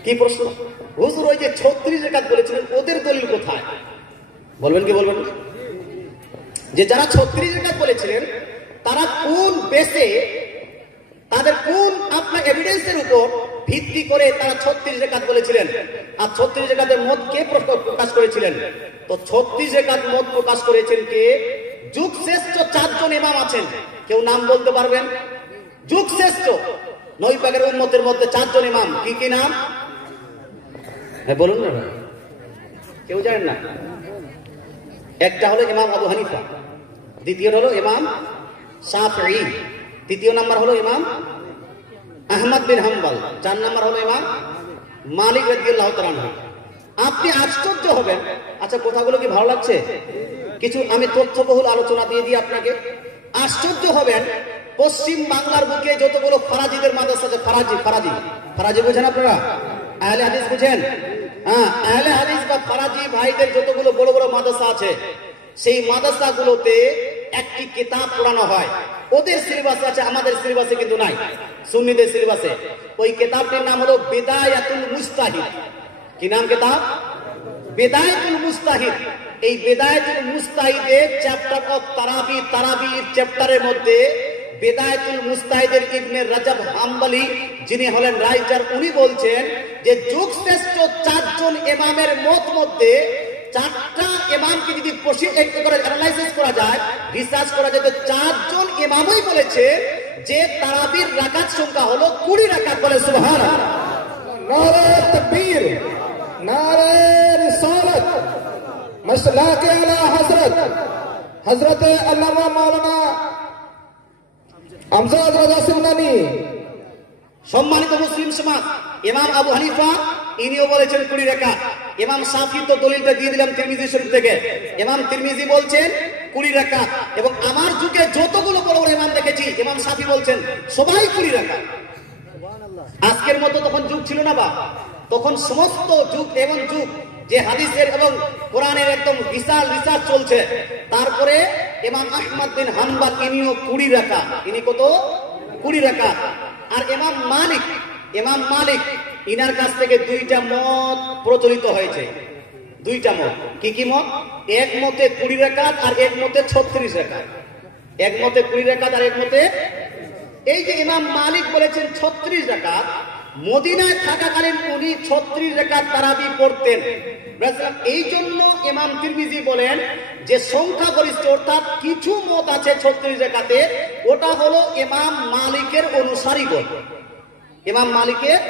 কি প্রশ্ন? হুজুর ওই যে 36 রাকাত বলেছিলেন ওদের দলিল কোথায়? বলবেন কি বলবেন? যে যারা 36 রাকাত বলেছিলেন তারা কোন বেসে, তাদের কোন আপনার এভিডেন্সের উপর ভিত্তি করে তারা 36 রাকাত বলেছিলেন? আর 36 রাকাতের মত কে প্রকাশ করেছিলেন? তো 36 রাকাত মত প্রকাশ করেছেন কে? যুগ শ্রেষ্ঠ 4 জন ইমাম আছেন। কেউ নাম বলতে পারবেন? যুগ শ্রেষ্ঠ 9 ভাগের উম্মতের মধ্যে 4 জন ইমাম। কি কি নাম? হ্যাঁ বলুন না, কেউ জানেন না? একটা হলো ইমাম আবু হানিফা, দ্বিতীয় হলো ইমাম শাফিঈ, তৃতীয় নাম্বার হলো ইমাম আহমদ বিন হাম্বল, 4 নাম্বার হলো ইমাম মালিক রাদিয়াল্লাহু তাআলা আনহু। আপনি আশ্চর্য হবেন। আচ্ছা, কথাগুলো কি ভালো লাগছে? কিছু আমি তথ্যবহুল আলোচনা দিয়ে দিই আপনাকে। আশ্চর্য হবেন, পশ্চিম বাংলার বুকে যতগুলো ফারাজিদের মাদ্রাসা আছে, ফারাজি বুঝেন আপনারা? আহলে হাদিস বুঝেন? হ্যাঁ, আহলে হাদিস বা ফারাজি ভাইদের যতগুলো বড় বড় মাদ্রাসা আছে, সেই মাদ্রাসাগুলোতে একটি কিতাব পড়ানো হয়। ওদের সিলেবাসে আছে, আমাদের সিলেবাসে কিন্তু নাই, সুন্নিদের সিলেবাসে। ওই কিতাবটির নাম হলো বিদায়াতুল মুজতাহিদ। কি নাম কিতাব? বিদায়াতুল মুজতাহিদ। এই বিদায়াতুল মুজতাহিদে চ্যাপ্টার অফ তারাবি, তারাবির চ্যাপ্টারের মধ্যে বিদায়াতুল মুস্তাহিদের ইবনে রাজাব হাম্বলি যিনি হলেন রাইটার, উনি বলছেন যে যুগশ্রেষ্ঠ 4 জন ইমামের মত মধ্যে 4টা ইমামকে যদি অ্যানালাইসিস করা যায়, রিসার্চ করা যায়, তো 4 জন ইমামই বলেছে যে তারাবির রাকাত সংখ্যা হলো 20 রাকাত। বলে সুবহানাল্লাহ। নারে তাকবীর, নারে রিসালাত, মাসলাকে আলা হযরত হযরত আল্লামা মাওলানা আমজাদ রাজা সিমনানি। সম্মানিত মুসলিম সমাজ, ইমাম আবু হানিফা ইনিও বলেছেন 20 রাকাত। ইমাম শাফি তো দলিলটা দিয়ে দিলাম তিরমিজি শরীফ থেকে, ইমাম তিরমিজি বলছেন 20 রাকাত। এবং আমার যুগে যতগুলো বড় বড় ইমাম দেখেছি, ইমাম শাফি বলছেন সবাই 20 রাকাত। আজকের মতো তখন যুগ ছিল না, বা তখন সমস্ত যুগ এমন যুগ যে হাদিসের এবং কোরআনের একদম বিশাল রিসার্চ চলছে। তারপরে ইমাম আহমদ বিন হাম্বল ইনিও 20 রাকাত। ইনি কত? 20 রাকাত। আর ইমাম মালিক ইনার কাছ থেকে 2টা মত প্রচলিত হয়েছে। 2টা মত। কি কি মত? এক মতে 20 রাকাত আর এক মতে 36 রাকাত। এক মতে 20 রাকাত আর এক মতে, এই যে ইমাম মালিক বলেছেন 36 রাকাত, মদিনায় থাকাকালীন উনি 36 রাকাত তারাবি পড়তেন। এই জন্য ইমাম তিরমিজি বলেন যে সংখ্যাগরিষ্ঠ অর্থাৎ কিছু মত আছে 36 রাকাতে, ওটা হলো ইমাম মালিকের অনুসারীগণ। ইমাম মালিকের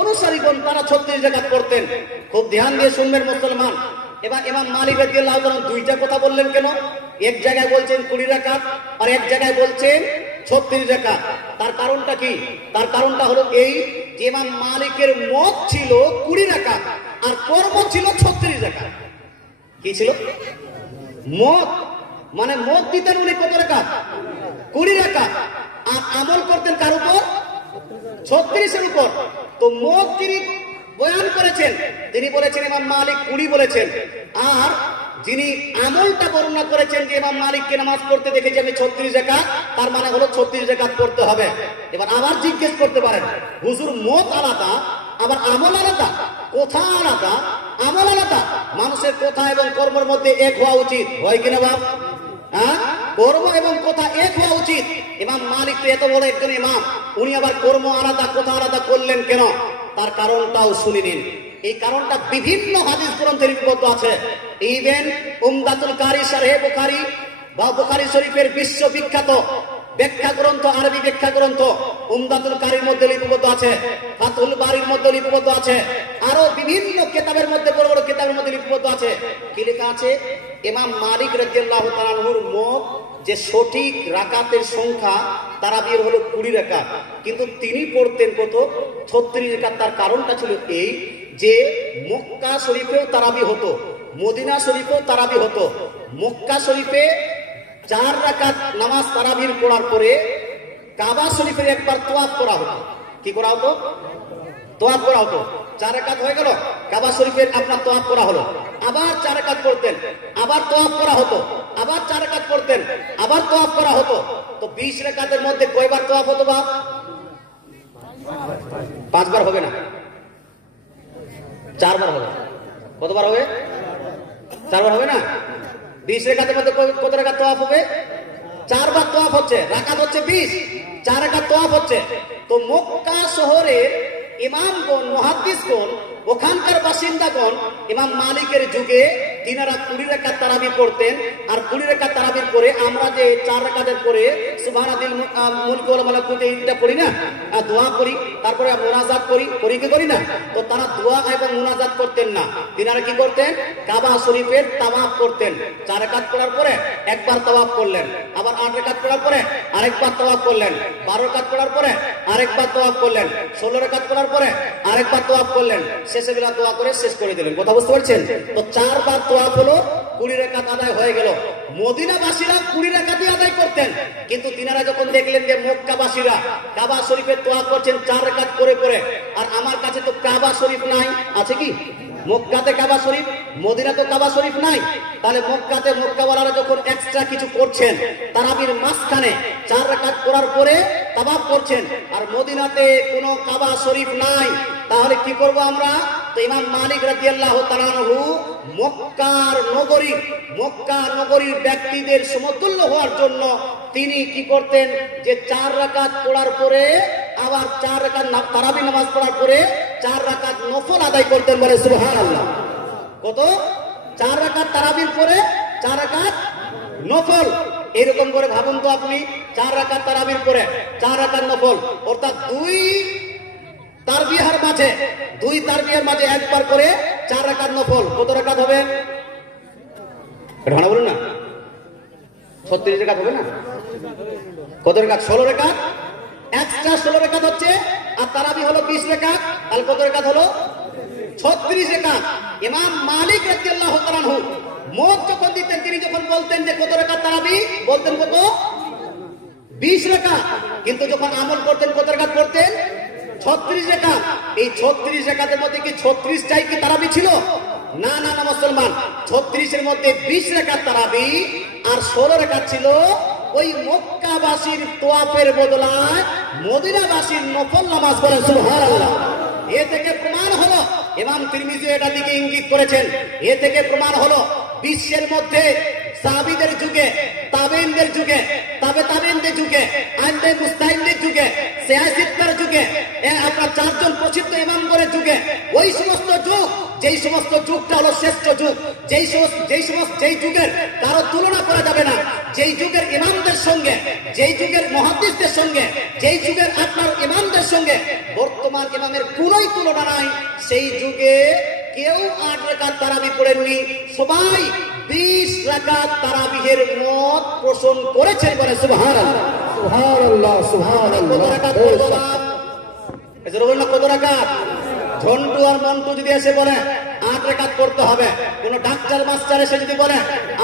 অনুসারীগণ তারা 36 রাকাত পড়তেন। খুব ধ্যান দিয়ে শুনবেন মুসলমান। এবার ইমাম মালিক রাদিয়াল্লাহু তাআলা 2টা কথা বললেন কেন? এক জায়গায় বলছেন 20 রাকাত আর এক জায়গায় বলছেন 36 রাকাত। তার কারণটা কি? তার কারণটা হলো এই যে ইমাম মালিকের মত ছিল 20 রাকাত আর কর্ম ছিল 36 রাকাত। কি ছিল? মত মানে মত দিতেন উনি কত রাকাত? 20 রাকাত। আর আমল করতেন কার উপর? 36 এর উপর। তো মত তিনি বয়ান করেছেন, তিনি বলেছেন ইমাম মালিক 20 বলেছেন। আর যিনি আমলটা বর্ণনা করেছেন যে ইমাম মালিককে নামাজ পড়তে দেখেছি আমি 36 রাকাত, তার মানে হলো 36 রাকাত পড়তে হবে। এবার আবার জিজ্ঞেস করতে পারেন, হুজুর মত আলাদা আবার আমল আলাদা, কথা আলাদা আমল আলাদা, মানুষের কথা এবং কর্মের মধ্যে এক হওয়া উচিত, হয় কিনা বাপ? হ্যাঁ, কর্ম এবং কথা এক হওয়া উচিত। ইমাম মালিক তো এত বড় একজন ইমাম, উনি আবার কর্ম আলাদা কথা আলাদা করলেন কেন? তার কারণটাও শুনে নিন। এই কারণটা বিভিন্ন হাদিস গ্রন্থে লিপিবদ্ধ আছে। ইভেন উমদাতুল কারি শারহে বুখারী বা বুখারী শরীফের বিশ্ববিখ্যাত ব্যাখ্যা গ্রন্থ, আরবি ব্যাখ্যা গ্রন্থ উমদাতুল কারির মধ্যে লিপিবদ্ধ আছে, ফাতহুল বারির মধ্যে লিপিবদ্ধ আছে, আরো বিভিন্ন কিতাবের মধ্যে, বড় বড় কিতাবের মধ্যে লিপিবদ্ধ আছে। কি লেখা আছে? ইমাম মালিক রাদিয়াল্লাহু তাআলা আনহুর মত যে সঠিক রাকাতের সংখ্যা তারাবির হলো 20 রাকাত, কিন্তু তিনি পড়তেন কত? 36 রাকাত। তার কারণটা ছিল এই যে মক্কা শরীফেও তারাবি হতো, মদিনা শরীফেও তারাবি হতো। মক্কা শরীফে 4 রাকাত নামাজ তারাবির পড়ার পরে কাবা শরীফের একবার তোয়াফ করা হতো। কি করা হতো? তোয়াফ করা হতো। 4 রাকাত হয়ে গেল, কাবা শরীফের আপনার তোয়াফ করা হলো, আবার 4 রাকাত পড়তেন, আবার তোয়াফ করা হতো, আবার 4 রাকাত পড়তেন, আবার তোয়াফ করা হতো। তো 20 রাকাতের মধ্যে কয়বার তোয়াফ হতো বাপ? 5 বার হবে না, 4 বার হবে। কতবার হবে? 4 বার হবে না? 20 রাকাতের মধ্যে কত রাকাত তোয়াফ হবে? 4 বার তোয়াফ হচ্ছে, রাকাত হচ্ছে 20, 4 রাকাত তোয়াফ হচ্ছে। তো মক্কা শহরের ইমামগণ, মুহাদ্দিসগণ, ওখানকার বাসিন্দাগণ ইমাম মালিকের যুগে তিনারা 20 রাকাত তারাবি পড়তেন। আর 20 রাকাত তারাবির পরে আমরা যে 4 রাকাতের পরে সুবহানাদিল মুলক ওয়াল মালাকুত এইটা পড়ি না, দোয়া করি, তারপরে মুনাজাত করি কি করি না? তো তারা দোয়া এবং মুনাজাত করতেন না। তিনারা কি করতেন? কাবা শরীফের তাওয়াফ করতেন। 4 রাকাত পড়ার পরে একবার তাওয়াফ করলেন, আবার 8 রাকাত পড়ার পরে আরেকবার তাওয়াফ করলেন, 12 রাকাত পড়ার পরে আরেকবার তাওয়াফ করলেন, 16 রাকাত পড়ার পরে আরেকবার তাওয়াফ করলেন, শেষে বেলা দোয়া করে শেষ করে দিলেন। কথা বুঝতে পারছেন? তো 4 বার তোয়াফ হলো, 20 রাকাত আদায় হয়ে গেল। মদিনাবাসীরা 20 রাকাতই আদায় করতেন, কিন্তু তিনারা যখন দেখলেন যে মক্কাবাসীরা কাবা শরীফের তোয়াফ করছেন 4 রাকাত করে করে, আর আমার কাছে তো কাবা শরীফ নাই, আছে কি? মক্কাতে কাবা শরীফ, মদিনাতে কাবা শরীফ নাই, তাহলে মক্কাতে মক্কাওয়ালারা যখন এক্সট্রা কিছু করছেন তারাবির মাঝখানে 4 রাকাত পড়ার পরে তাওয়াফ করছেন, আর মদিনাতে কোনো কাবা শরীফ নাই, তাহলে কি করব আমরা? তো ইমাম মালিক রাদিয়াল্লাহু তাআলা আনহু মক্কা নগরীর ব্যক্তিদের সমতুল্য হওয়ার জন্য তিনি কি করতেন যে 4 রাকাত পড়ার পরে আবার 4 রাকাত তারাবি নামাজ পড়ার পরে 4 রাকাত নফল আদায় করতেন, বলে সুবহানাল্লাহ। কত? 4 রাকাত তারাবির পরে 4 রাকাত নফল। এরকম করে ভাবুন তো আপনি, 4 রাকাত তারাবির পরে 4 রাকাত নফল, অর্থাৎ 2 তারবিয়ার মাঝে একবার করে 4 রাকাত নফল। কত রাকাত হবে? এটা বলুন না, 36 রাকাত হবে না? কত রাকাত? 16 রাকাত। এক্সট্রা 16 রাকাত হচ্ছে, আর তারাবি হলো 20 রাকাত। তাহলে কত রাকাত হলো? 36 রাকাত। ইমাম মালিক রাদিয়াল্লাহু তাআলা আনহু মোট যখন দিতেন, তিনি যখন বলতেন যে কত রাকাত তারাবি, বলতেন কত? 20 রাকাত। কিন্তু যখন আমল করতেন কত রাকাত করতেন? 36 রাকাত। এই 36 রাকাতের মধ্যে কি 36টাই কি তারাবি ছিল? না না না মুসলমান, 36 এর মধ্যে 20 রাকাত তারাবি আর 16 রাকাত ছিল ওই মক্কাবাসীর তোয়াফের বদলায় মদিনাবাসীর নফল নামাজ পড়েন, সুবহানাল্লাহ। এ থেকে প্রমাণ হলো, ইমাম তিরমিজি এটা দিকে ইঙ্গিত করেছেন, এ থেকে প্রমাণ হলো বিশ্বের মধ্যে সাহাবীদের যুগে, তাবেঈনদের যুগে, তাবেঈনদের যুগে, আইনদের মুস্তাহিনদের যুগে, সিয়াসিত্তার যুগে, আপনার 4 জন প্রসিদ্ধ ইমামগণের যুগে, ওই সমস্ত যুগ, যেই সমস্ত যুগটা হলো শ্রেষ্ঠ যুগ, যেই যুগের কারো তুলনা করা যাবে না, যেই যুগের ইমামদের সঙ্গে, যেই যুগের মুহাদ্দিসদের সঙ্গে, যেই যুগের আপনার ইমামদের সঙ্গে বর্তমান ইমামের কোনোই তুলনা নাই। সেই যুগে কেউ 8 রাকাত তারাবি পড়েননি, সবাই 20 রাকাত তারাবিহের মত পোষণ করেছেন, বলে সুবহানাল্লাহ। সুবহানাল্লাহ, সুবহানাল্লাহ। কত রাকাত পড়বো না? এজন্য বললাম কত রাকাত? ঝন্টু আর মন্টু যদি এসে বলে 8 রাকাত পড়তে হবে, কোন ডাক্তার মাস্টার এসে যদি বলে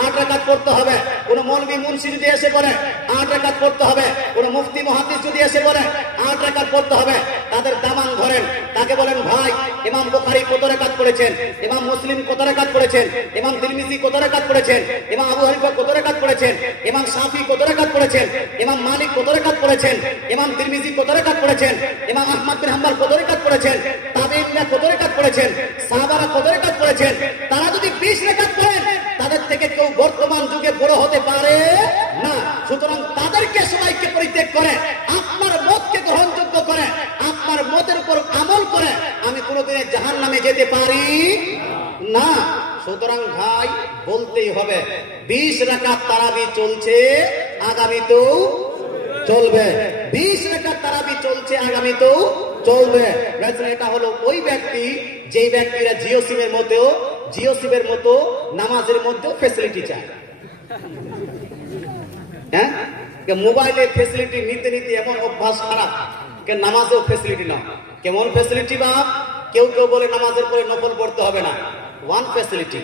8 রাকাত পড়তে হবে, কোন মৌলভী মুন্সি যদি এসে বলে 8 রাকাত পড়তে হবে, কোন মুফতি মুহাদ্দিস যদি এসে বলে 8 রাকাত পড়তে হবে, তাদের দামান ধরেন, তাকে বলেন ভাই ইমাম বুখারী কত রাকাত পড়েছেন, ইমাম মুসলিম কত রাকাত পড়েছেন, ইমাম তিরমিজি কত রাকাত পড়েছেন, ইমাম আবু হানিফা কত রাকাত পড়েছেন, ইমাম শাফি কত রাকাত পড়েছেন, ইমাম মালিক কত রাকাত পড়েছেন, ইমাম তিরমিজি কত রাকাত পড়েছেন, ইমাম আহমদ বিন হাম্বল কত রাকাত পড়েছেন, তাবেঈনরা কত রাকাত পড়েছেন, সাহাবারা কত রাকাত পড়েছেন। তারা যদি 20 রাকাত পড়েন, তাদের থেকে কেউ বর্তমান যুগে বড় হতে পারে না। সুতরাং তাদেরকে সবাইকে পরিত্যাগ করে আপনার মতকে গ্রহণযোগ্য করে আপনার মতের উপর আমল করে আমি কোনোদিনে জাহান্নামে যেতে পারি না। সুতরাং ভাই বলতেই হবে 20 রাকাত তারাবি চলছে, আগামীতেও চলবে। 20 রাকাত তারাবি চলছে, আগামীতেও চলবে। এটা হলো ওই ব্যক্তি, যেই ব্যক্তিরা জিও সিমের মতো নামাজের মধ্যেও ফ্যাসিলিটি চায়। হ্যাঁ, মোবাইলে ফ্যাসিলিটি নিতে নিতে এমন অভ্যাস খারাপ, নামাজেও ফ্যাসিলিটি না। কেমন ফ্যাসিলিটি বা? কেউ বলে নামাজের পরে নফল পড়তে হবে না, 1 facility.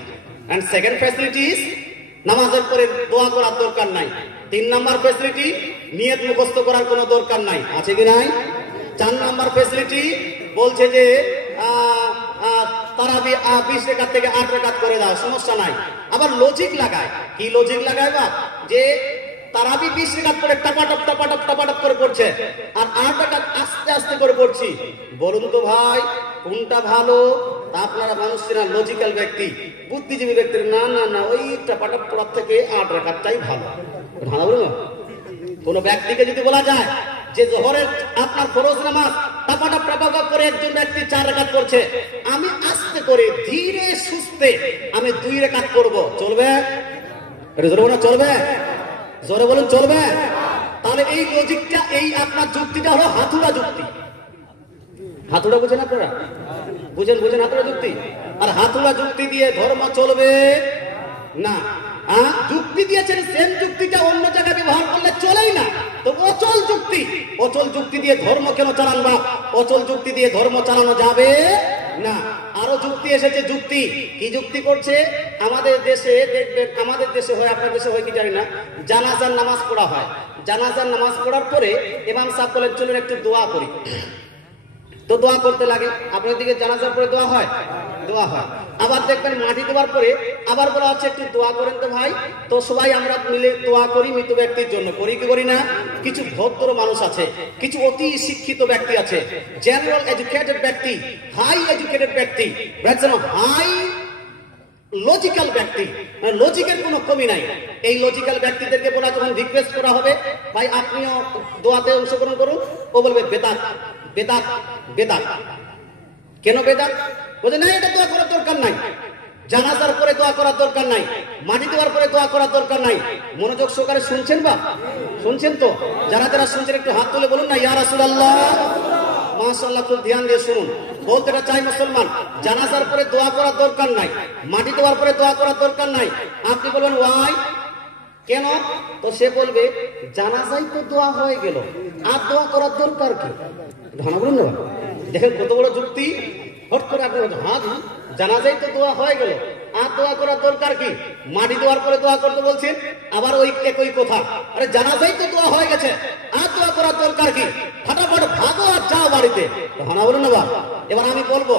And second facility is নামাজের পরে দোয়া করার দরকার নাই। 3 নাম্বার ফ্যাসিলিটি, নিয়ত মুখস্থ করার কোনো দরকার নাই, আছে কি নাই? 4 নাম্বার ফ্যাসিলিটি বলছে যে তারাবি 20 রাকাত থেকে 8 রাকাত করে দাও, সমস্যা নাই। আবার লজিক লাগায়, কি লজিক লাগায় বা? যে তারাবি 20 রাকাত করে টাপাটপ করে পড়ছে, আর 8 রাকাত আস্তে আস্তে করে পড়ছি। বলুন তো ভাই কোনটা ভালো? আপনারা মানুষেরা লজিক্যাল ব্যক্তি, বুদ্ধিজীবী ব্যক্তি, না না না ওই টাপাটপ পড়ার থেকে 8 রাকাতটাই ভালো। ভালো বলুন। কোন ব্যক্তিকে যদি বলা যায় যে জোহরের আপনার ফরজ নামাজ টাপাটপ করে একজন ব্যক্তি 4 রাকাত করছে, আমি আস্তে করে ধীরে সুস্থে আমি 2 রাকাত করব, চলবে? জোরে বলুন চলবে? জোরে বলুন চলবে? তাহলে এই লজিকটা, এই আপনার যুক্তিটা হলো হাতুড়া যুক্তি। হাতুড়া বুঝেন আপনারা? বুঝেন হাতুড়া যুক্তি? আর হাতুড়া যুক্তি দিয়ে ধর্ম চলবে না। যুক্তি দিয়েছেন, সেম যুক্তিটা অন্য জায়গায় ব্যবহার করলে চলেই না। তো অচল যুক্তি দিয়ে ধর্ম কেন চালান বা? অচল যুক্তি দিয়ে ধর্ম চালানো যাবে না। আরো যুক্তি এসেছে। যুক্তি কি যুক্তি করছে? আমাদের দেশে দেখবেন, আমাদের দেশে হয়, আপনার দেশে হয় কি জানি না, জানাজার নামাজ পড়া হয়। জানাজার নামাজ পড়ার পরে ইমাম সাহেব বলেন চলুন একটু দোয়া করি। তো দোয়া করতে লাগে। আপনার দিকে জানাজার পরে দোয়া হয়? দোয়া হয়। আবার দেখবেন মাটি দেওয়ার পরে আবার বলা হচ্ছে একটু দোয়া করেন তো ভাই। তো সবাই আমরা মিলে দোয়া করি মৃত ব্যক্তির জন্য, করি কি করি না? কিছু ভদ্র মানুষ আছে, কিছু অতি শিক্ষিত ব্যক্তি আছে, জেনারেল এডুকেটেড ব্যক্তি, হাই এডুকেটেড ব্যক্তি, হাই লজিক্যাল ব্যক্তি, লজিকের কোনো কমি নাই। এই লজিক্যাল ব্যক্তিদেরকে বলা যখন রিকোয়েস্ট করা হবে ভাই আপনিও দোয়াতে অংশগ্রহণ করুন, ও বলবে বেদাত বেদাত বেদাত। কেন বেদাত? বলছে না এটা দোয়া করার দরকার নাই, জানাজার পরে দোয়া করার দরকার নাই, মাটি দেওয়ার পরে দোয়া করার দরকার নাই। মনোযোগ সহকারে শুনছেন বা শুনছেন তো? যারা যারা শুনছেন একটু হাত তুলে বলুন না ইয়া রাসূলুল্লাহ। মাশাআল্লাহ, খুব ধ্যান দিয়ে শুনুন। বলতে চাই মুসলমান, জানাজার পরে দোয়া করার দরকার নাই, মাটি দেওয়ার পরে দোয়া করার দরকার নাই। আপনি বলবেন ওয়াই, কেন? তো সে বলবে জানাজাই তো দোয়া হয়ে গেল, আর দোয়া করার দরকার কি? ধানা বলুন না, দেখেন কত বড় যুক্তি। হট করে আপনি হ্যাঁ জানাজাই তো দোয়া হয়ে গেল, আর দোয়া করার দরকার কি? মাটি দেওয়ার পরে দোয়া করতে বলছেন, আবার ওই একই কথা, আরে জানাজাই তো দোয়া হয়ে গেছে, আর দোয়া করার দরকার কি? ফটাফট ভাগো আর যাও বাড়িতে। হানা বলুন না। এবার আমি বলবো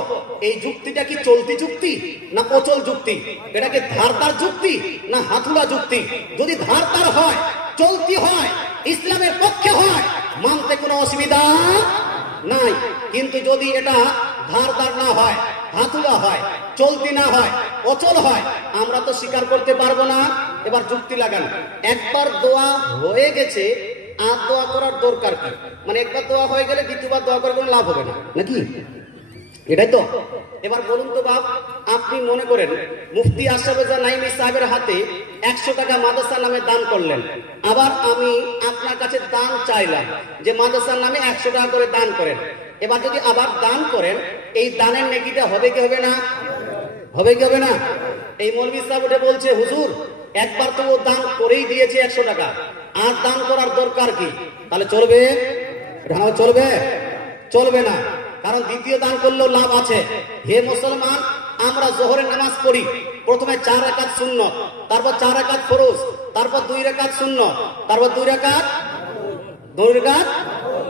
এই যুক্তিটা কি চলতি যুক্তি না অচল যুক্তি? এটা কি ধারদার যুক্তি না হাতুড়া যুক্তি? যদি ধারদার হয়, চলতি হয়, ইসলামের পক্ষে হয়, মানতে কোনো অসুবিধা নাই। কিন্তু যদি এটা ধারদার না হয়, হাতুড়া হয়, চলতি না হয়, অচল হয়, আমরা তো স্বীকার করতে পারবো না। এবার যুক্তি লাগান, একবার দোয়া হয়ে গেছে আর দোয়া করার দরকার কি? মানে একবার দোয়া হয়ে গেলে দ্বিতীয়বার দোয়া করে কোনো লাভ হবে না নাকি? এটাই তো। এবার বলুন তো বাপ, আপনি মনে করেন মুফতি আশরাফ নাইমি সাহেবের হাতে 100 টাকা মাদ্রাসার নামে দান করলেন, আবার আমি আপনার কাছে দান চাইলাম যে মাদ্রাসার নামে 100 টাকা করে দান করেন। এবার যদি আবার দান করেন, এই দানের নেকিটা হবে কি হবে না? হবে কি হবে না? এই মৌলভী সাহেব উঠে বলছে হুজুর একবার তো ও দান করেই দিয়েছে 100 টাকা, আর দান করার দরকার কি? তাহলে চলবে? চলবে? চলবে না, কারণ দ্বিতীয় দান করলেও লাভ আছে। হে মুসলমান, আমরা জোহরের নামাজ পড়ি, প্রথমে 4 রাকাত সুন্নত, তারপর 4 রাকাত ফরজ, তারপর 2 রাকাত সুন্নত, তারপর 2 রাকাত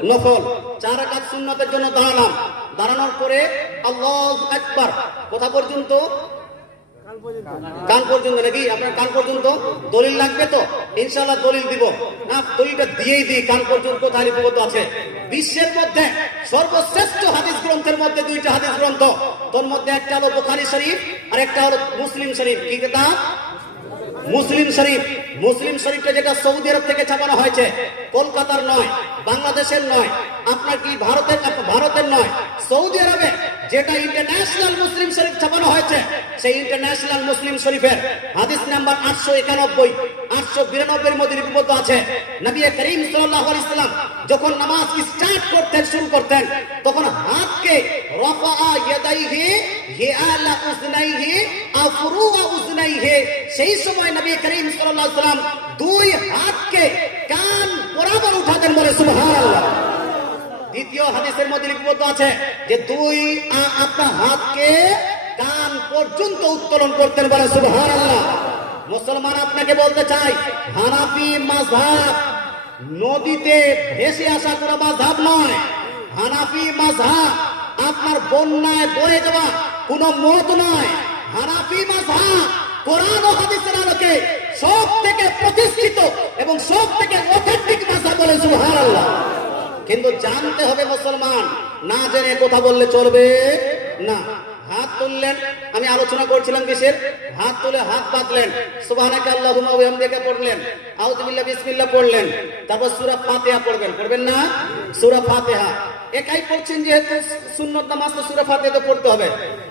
নফল। 4 রাকাত সুন্নতের জন্য দাঁড়ালাম, দাঁড়ানোর পরে আল্লাহু আকবার কথা পর্যন্ত, কান পর্যন্ত নাকি? আপনার কান পর্যন্ত দলিল লাগবে তো? ইনশাআল্লাহ দলিল দিব না, দলিলটা দিয়েই দিই। কান পর্যন্ত তারিফত আছে। বিশ্বের মধ্যে সর্বশ্রেষ্ঠ হাদিস গ্রন্থের মধ্যে 2টা হাদিস গ্রন্থ, তোর মধ্যে একটা হলো বুখারী শরীফ আর একটা হলো মুসলিম শরীফ। কি কিতাব? মুসলিম শরীফ। মুসলিম শরীফটা যেটা সৌদি আরব থেকে ছাপানো হয়েছে, কলকাতার নয়, বাংলাদেশের নয়, আপনার কি ভারতের নয়, সৌদি আরবে যেটা ইন্টারন্যাশনাল মুসলিম শরীফ ছাপানো হয়েছে, সেই ইন্টারন্যাশনাল মুসলিম শরীফের হাদিস নাম্বার 891, 892 এর মধ্যে লিপিবদ্ধ আছে নবী করিম সাল্লাল্লাহু আলাইহি সাল্লাম যখন নামাজ স্টার্ট করতেন, শুরু করতেন, তখন হাতকে রাফা ইয়াদাইহি ইয়ালা উযনাইহি আফরুআ উযনাইহি, সেই সময় নবী করিম সাল্লাল্লাহু আলাইহি সাল্লাম 2 হাতকে কান বরাবর উঠাতেন, বলে সুবহানাল্লাহ। দ্বিতীয় হাদিসের মধ্যে লিপিবদ্ধ আছে যে 2 আপনার হাতকে কান পর্যন্ত উত্তোলন করতেন, বলে সুবহানাল্লাহ। মুসলমান, আপনাকে বলতে চাই, হানাফি মাযহাব নদীতে ভেসে আসা কোনো মাযহাব নয়। হানাফি মাযহাব আপনার বন্যায় বয়ে যাওয়া কোনো মত নয়। হানাফি মাযহাব কোরআন ও হাদিসের আলোকে সব থেকে প্রতিষ্ঠিত এবং সব থেকে অথেন্টিক মাযহাব, বলে সুবহানাল্লাহ। কিন্তু জানতে হবে মুসলমান, না জেনে কথা বললে চলবে না। হাত তুললেন, আমি আলোচনা করছিলাম কিসের? হাত তুলে হাত বাঁধলেন, সুবহানাকা আল্লাহুম্মা ওয়া বিহামদিকা পড়লেন, আউযু বিল্লাহি বিসমিল্লাহ পড়লেন, তারপর সূরা ফাতিহা পড়বেন, পড়বেন না? সূরা ফাতিহা একাই পড়ছেন, যেহেতু সুন্নত নামাজ তো সূরা ফাতিহা তো পড়তে হবে।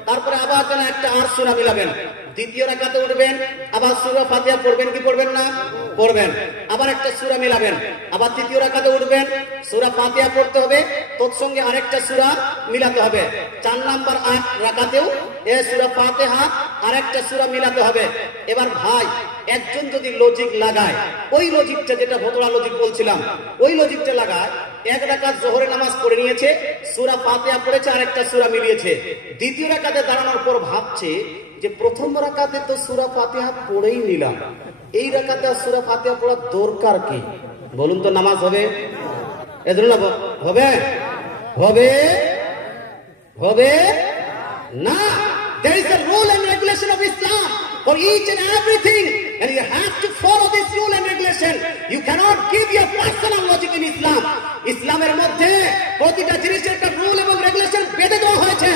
তারপরে আবার যেন একটা আর সূরা মিলাবেন, দ্বিতীয় রাকাতে উঠবেন, আবার সূরা ফাতিহা পড়বেন কি পড়বেন না? পড়বেন। আবার একটা সূরা মিলাবেন, আবার তৃতীয় রাকাতে উঠবেন, সূরা ফাতিহা পড়তে হবে, তৎসঙ্গে আরেকটা সূরা মিলাতে হবে। 4 নাম্বার রাকাতেও এই সূরা ফাতিহা আরেকটা সূরা মিলাতে হবে। এবার ভাই, একজন যদি লজিক লাগায়, ওই লজিকটা যেটা ভোতরা লজিক বলছিলাম, ওই লজিকটা লাগায়, 1 রাকাত যোহরের নামাজ পড়ে নিয়েছে, সূরা ফাতিহা পড়েছে, আরেকটা সূরা মিলিয়েছে, দ্বিতীয় রাকাতে দাঁড়ানোর পর ভাবছে যে প্রথম রাকাতে তো সূরা ফাতিহা পড়েই নিলাম, এই রাকাতে সূরা ফাতিহা পড়ার দরকার কি? বলুন তো, নামাজ হবে? এজন্য হবে? হবে? হবে না। There is a rule and regulation of Islam for each and everything, and you have to follow this rule and regulation. You cannot give your personal logic in Islam. ইসলামের মধ্যে প্রতিটা জিনিসের একটা রুল এবং রেগুলেশন বেঁধে দেওয়া হয়েছে।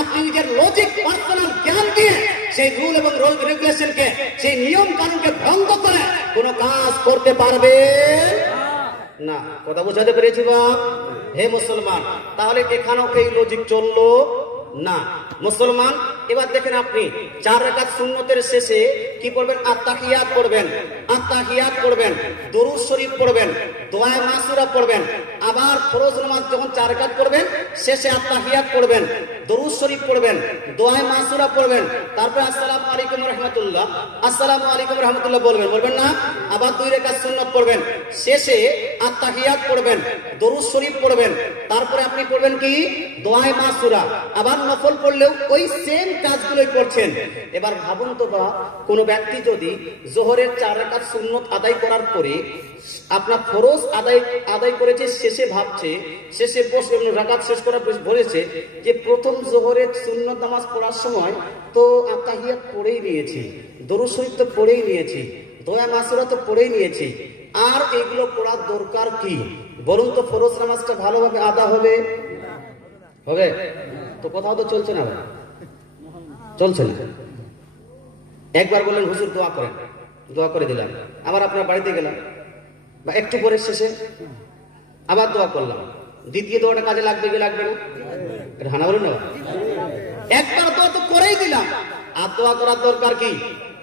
আপনি নিজের লজিক পার্সোনাল জ্ঞান দিয়ে সেই রুল এবং রেগুলেশনকে, সেই নিয়ম কানুনকে ভঙ্গ করে কোনো কাজ করতে পারবে না। কথা বোঝাতে পেরেছি বা? হে মুসলমান, তাহলে এখানেও এই লজিক চললো না। মুসলমান, এবার দেখেন আপনি 4 রাকাত সুন্নতের শেষে কি পড়বেন? আত্তাহিয়াত পড়বেন, আত্তাহিয়াত পড়বেন, দরুদ শরীফ পড়বেন, দোয়া মাসুরা পড়বেন। আবার ফরজ নামাজ যখন 4 রাকাত পড়বেন, শেষে আত্তাহিয়াত পড়বেন, দরুদ শরীফ পড়বেন, দোয়া মাসুরা পড়বেন, তারপর আসসালামু আলাইকুম ওয়া রাহমাতুল্লাহ, আসসালামু আলাইকুম ওয়া রাহমাতুল্লাহ বলবেন, বলবেন না? আবার 2 রাকাত সুন্নাত পড়বেন, শেষে আত্তাহিয়াত পড়বেন, দরুদ শরীফ পড়বেন, তারপরে আপনি পড়বেন কি? দোয়া মাসুরা। আবার নফল পড়লেও ওই সেম কাজগুলোই করছেন। এবার ভাবুন তো বা, কোন ব্যক্তি যদি জোহরের 4 রাকাত সুন্নত আদায় করার পরে আপনার ফরজ আদায় করেছে, শেষে ভাবছে, শেষে বসে রাকাত শেষ করা বলেছে যে প্রথম জোহরের সুন্নত নামাজ পড়ার সময় তো আত্তাহিয়াত পড়েই নিয়েছি, দরুদ শরীফ তো পড়েই নিয়েছি, দোয়া মাসুরা তো পড়েই নিয়েছি, আর এগুলো পড়ার দরকার কি? বলুন তো, ফরজ নামাজটা ভালোভাবে আদা হবে? হবে তো? কোথাও তো চলছে না, চলছে না। একবার বললেন হুজুর দোয়া করেন, দোয়া করে দিলাম, আবার আপনার বাড়িতে গেলাম, বা একটু পরে শেষে আবার দোয়া করলাম, দ্বিতীয় দোয়াটা কাজে লাগবে কি লাগবে না? এটা হানা বলুন না। একবার দোয়া তো করেই দিলাম, আর দোয়া করার দরকার কি?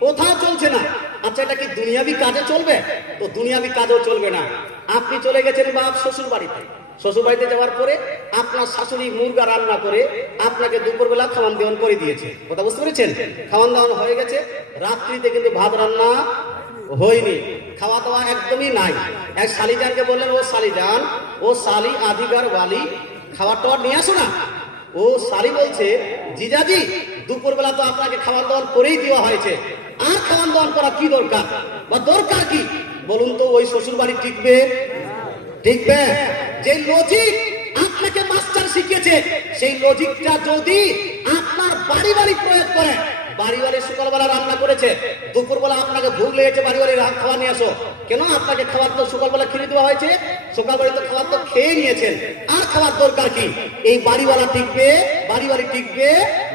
কোথাও চলছে না। আচ্ছা, এটা কি দুনিয়াবি কাজে চলবে? তো দুনিয়াবি কাজেও চলবে না। আপনি চলে গেছেন বাপ শ্বশুর বাড়িতে, শ্বশুর বাড়িতে যাওয়ার পরে আপনার শাশুড়ি মুরগা রান্না করে আপনাকে দুপুরবেলা খাওয়ান দেওয়ান করে দিয়েছে। কথা বুঝতে পেরেছেন? খাওয়ান দাওয়ান হয়ে গেছে, রাত্রিতে কিন্তু ভাত রান্না হয়নি, খাওয়া দাওয়া একদমই নাই। এক শালিজানকে বললেন, ও শালিজান, ও শালি আধিকার ওয়ালি, খাবার টাওয়ার নিয়ে আসো না। ও শালি বলছে, জিজাজি দুপুরবেলা তো আপনাকে খাওয়ান দাওয়ান করেই দেওয়া হয়েছে, আর খাওয়ান দাওয়ান করা কি দরকার, বা দরকার কি? বলুন তো, ওই শ্বশুর বাড়ি টিকবে? টিকবে? যে লজিক আপনাকে মাস্টার শিখিয়েছে, সেই লজিকটা যদি আপনার বাড়ি বাড়ি প্রয়োগ করে, বাড়ি বাড়ি সকালবেলা রান্না করেছে, দুপুরবেলা আপনাকে ভুল লেগেছে, বাড়ি বাড়ি খাওয়া নিয়ে আসো, কেন? আপনাকে খাবার তো সকালবেলা খেয়ে দেওয়া হয়েছে, সকালবেলা তো খাবার তো খেয়ে নিয়েছেন, আর খাবার দরকার কি? এই বাড়িওয়ালা টিকবে? বাড়ি বাড়ি টিকবে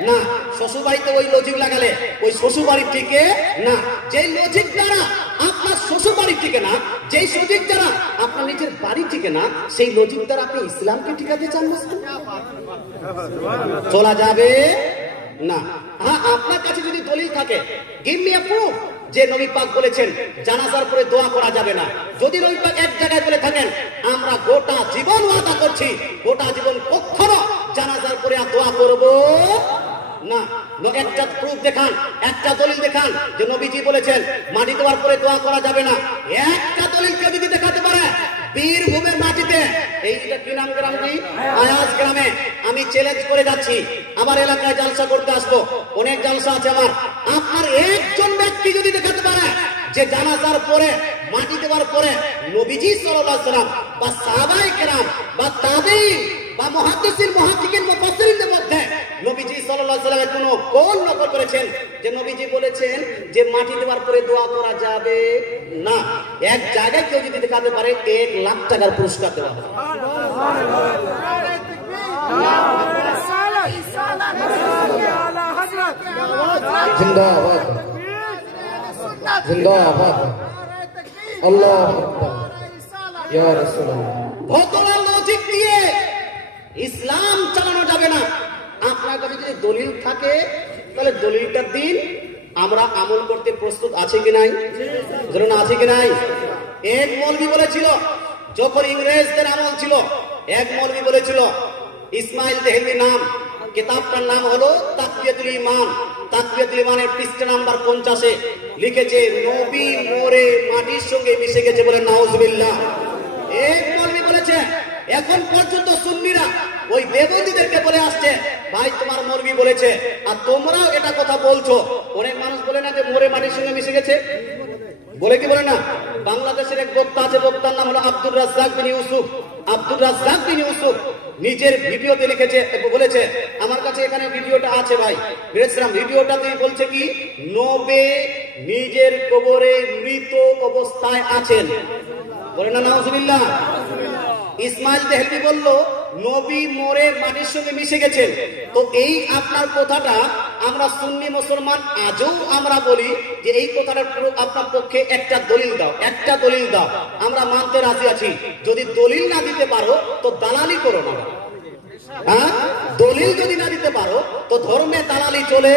না। শ্বশুর বাড়িতে ওই লজিক লাগালে ওই শ্বশুর বাড়ি টিকে না। যেই লজিক দ্বারা আপনার শ্বশুর বাড়ি টিকে না, যেই লজিক দ্বারা আপনার নিজের বাড়ি টিকে না, সেই লজিক দ্বারা আপনি ইসলামকে টিকাতে চান না, চলা যাবে না। হ্যাঁ, আপনার কাছে যদি দলিল থাকে, গিভ মি আ প্রুফ যে নবী পাক বলেছেন জানাজার পরে দোয়া করা যাবে না। যদি নবী পাক এক জায়গায় বলে থাকেন, আমরা গোটা জীবন ওয়াদা করছি, গোটা জীবন কখনো জানাজার পরে আর দোয়া করব না। একটা প্রুফ দেখান, একটা দলিল দেখান যে নবীজি বলেছেন মাটি দেওয়ার পরে দোয়া করা যাবে না। একটা দলিল কেউ যদি দেখাতে পারে, বীরভূমের মাটিতে, এইটা কি নাম গ্রাম? আয়াজ গ্রামে আমি চ্যালেঞ্জ করে যাচ্ছি, আমার এলাকায় জালসা করতে আসবো, অনেক জালসা আছে আমার। আপনার একজন ব্যক্তি যদি দেখাতে পারে যে জানাজার পরে, মাটি দেওয়ার পরে নবীজি সাল্লাল্লাহু আলাইহি ওয়াসাল্লাম বা সাহাবায়ে কেরাম বা তাবেঈন বা মুহাদ্দিসিন, মুহাদ্দিকিন, মুফাসসিরিনদের মধ্যে নবীজি সাল্লাল্লাহু আলাইহি ওয়াসাল্লাম কোনো কওল নকল করেছেন যে নবীজি বলেছেন যে মাটি দেওয়ার পরে দোয়া করা যাবে না, এক জায়গায় কেউ যদি দেখাতে পারে 1 লাখ টাকার পুরস্কার দেওয়া হবে। জিন্দাবাদ, জিন্দাবাদ, আল্লাহু আকবার, ইয়া রাসূলুল্লাহ। ভদ্র লজিক দিয়ে ইসলাম চালানো যাবে না। আপনার কাছে যদি দলিল থাকে, তাহলে দলিলটা দিন, আমরা আমল করতে প্রস্তুত আছে কি নাই? না, আছে কি নাই? এক মৌলবি বলেছিল, যখন ইংরেজদের আমল ছিল, এক মৌলবি বলেছিল, ইসমাইল দেহলভী নাম, কিতাবটার নাম হলো তাকবিয়াতুল ঈমান। তাকবিয়াতুল ঈমানের পৃষ্ঠা নাম্বার 50-এ লিখেছে, নবী মরে মাটির সঙ্গে মিশে গেছে বলে নাউজুবিল্লাহ। এক মৌলবি বলেছে, এখন পর্যন্ত সুন্নিরা ওই দেবতীদেরকে বলে আসছে, ভাই তোমার মৌলবি বলেছে, আর তোমরাও এটা কথা বলছো। অনেক মানুষ বলে না যে মরে মাটির সঙ্গে মিশে গেছে, বলে কি বলে না? বাংলাদেশের এক বক্তা আছে, বক্তার নাম হলো আব্দুর রাজ্জাক বিন ইউসুফ। আব্দুর রাজ্জাক বিন ইউসুফ নিজের ভিডিওতে লিখেছে, বলেছে, আমার কাছে এখানে ভিডিওটা আছে ভাই, বলেছিলাম ভিডিওটা তিনি বলছে কি, নবী নিজের কবরে মৃত অবস্থায় আছেন। বলে না নাউজুবিল্লাহ। ইসমাইল দেহলভী বলল নবী মরে মাটির সঙ্গে মিশে গেছেন। তো এই আপনার কথাটা আমরা সুন্নি মুসলমান আজও আমরা বলি যে এই কথাটার আপনার পক্ষে একটা দলিল দাও, একটা দলিল দাও, আমরা মানতে রাজি আছি। যদি দলিল না দিতে পারো তো দালালি করো না। হ্যাঁ, দলিল যদি না দিতে পারো তো ধর্মে দালালি চলে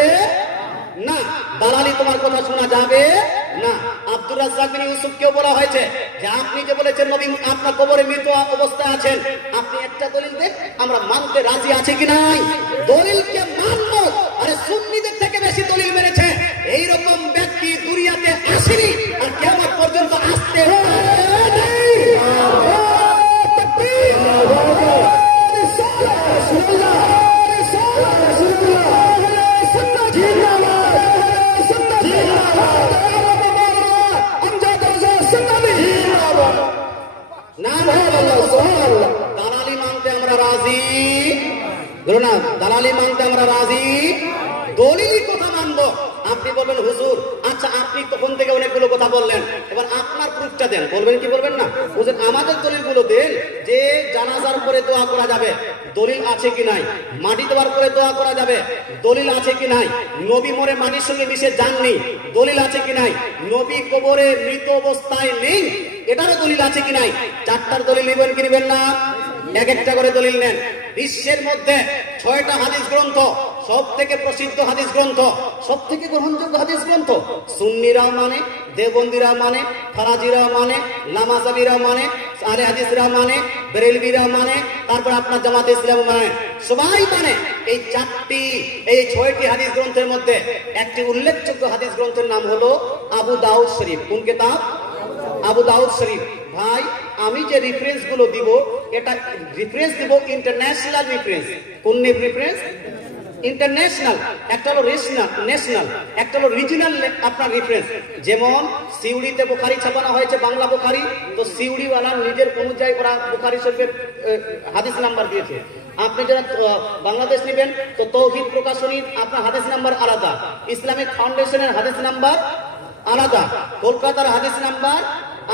না, দালালি তোমার কথা শোনা যাবে না। আব্দুর রাজ্জাক বিন ইউসুফকেও বলা হয়েছে যে আপনি যে বলেছেন নবী আপনার কবরে মৃত অবস্থায় আছেন, আপনি একটা দলিল দেন, আমরা মানতে রাজি আছি কি নাই? দলিলকে মানব। আরে সুন্নিদের থেকে বেশি দলিল মেরেছে এইরকম ব্যক্তি দুনিয়াতে আসেনি, আর কিয়ামত পর্যন্ত আসতে দালালি মানতে আমরা রাজি, বলো না দালালি মানতে আমরা রাজি, দলিলই কথা মানবো। আপনি বলবেন হুজুর আচ্ছা আপনি তখন থেকে অনেকগুলো কথা বললেন, এবার আপনার প্রুফটা দেন। বলবেন কি বলবেন না? হুজুর আমাদের দলিলগুলো দেন যে জানাজার পরে দোয়া করা যাবে, দলিল আছে কি নাই? মাটি দেওয়ার পরে দোয়া করা যাবে, দলিল আছে কি নাই? নবী মরে মাটির সঙ্গে মিশে যাননি, দলিল আছে কি নাই? নবী কবরে মৃত অবস্থায় নেই, এটারও দলিল আছে কি নাই? চারটার দলিল নেবেন কি নেবেন না? এক একটা করে দলিল নেন। বিশ্বের মধ্যে 6টা হাদিস গ্রন্থ, সব থেকে প্রসিদ্ধ হাদিস গ্রন্থ, সব থেকে গ্রহণযোগ্য হাদিস গ্রন্থ, সুন্নিরা মানে, দেওবন্দিরা মানে, ফারাজিরা মানে, লামাজাবিরা মানে, আরে হাদিসরা মানে, বেরেলভিরা মানে, তারপর আপনার জামাতে ইসলাম মানে, সবাই মানে। এই 6টি হাদিস গ্রন্থের মধ্যে একটি উল্লেখযোগ্য হাদিস গ্রন্থের নাম হলো আবু দাউদ শরীফ। কোন কিতাব? আবু দাউদ শরীফ। ভাই আমি যে রেফারেন্স গুলো দিব, এটা রেফারেন্স দিব ইন্টারন্যাশনাল রেফারেন্স। কোন রেফারেন্স? ইন্টারন্যাশনাল। একটা হলো ন্যাশনাল, একটা হলো রিজিনাল আপনার রেফারেন্স। যেমন সিউড়িতে বুখারী ছাপানো হয়েছে, বাংলা বুখারী, তো সিউড়িওয়ালা নিজের অনুযায়ী ওরা বুখারী শরীফের হাদিস নাম্বার দিয়েছে। আপনি যারা বাংলাদেশ নেবেন তো তৌহিদ প্রকাশনীর আপনার হাদিস নাম্বার আলাদা, ইসলামিক ফাউন্ডেশনের হাদিস নাম্বার আলাদা, কলকাতার হাদিস নাম্বার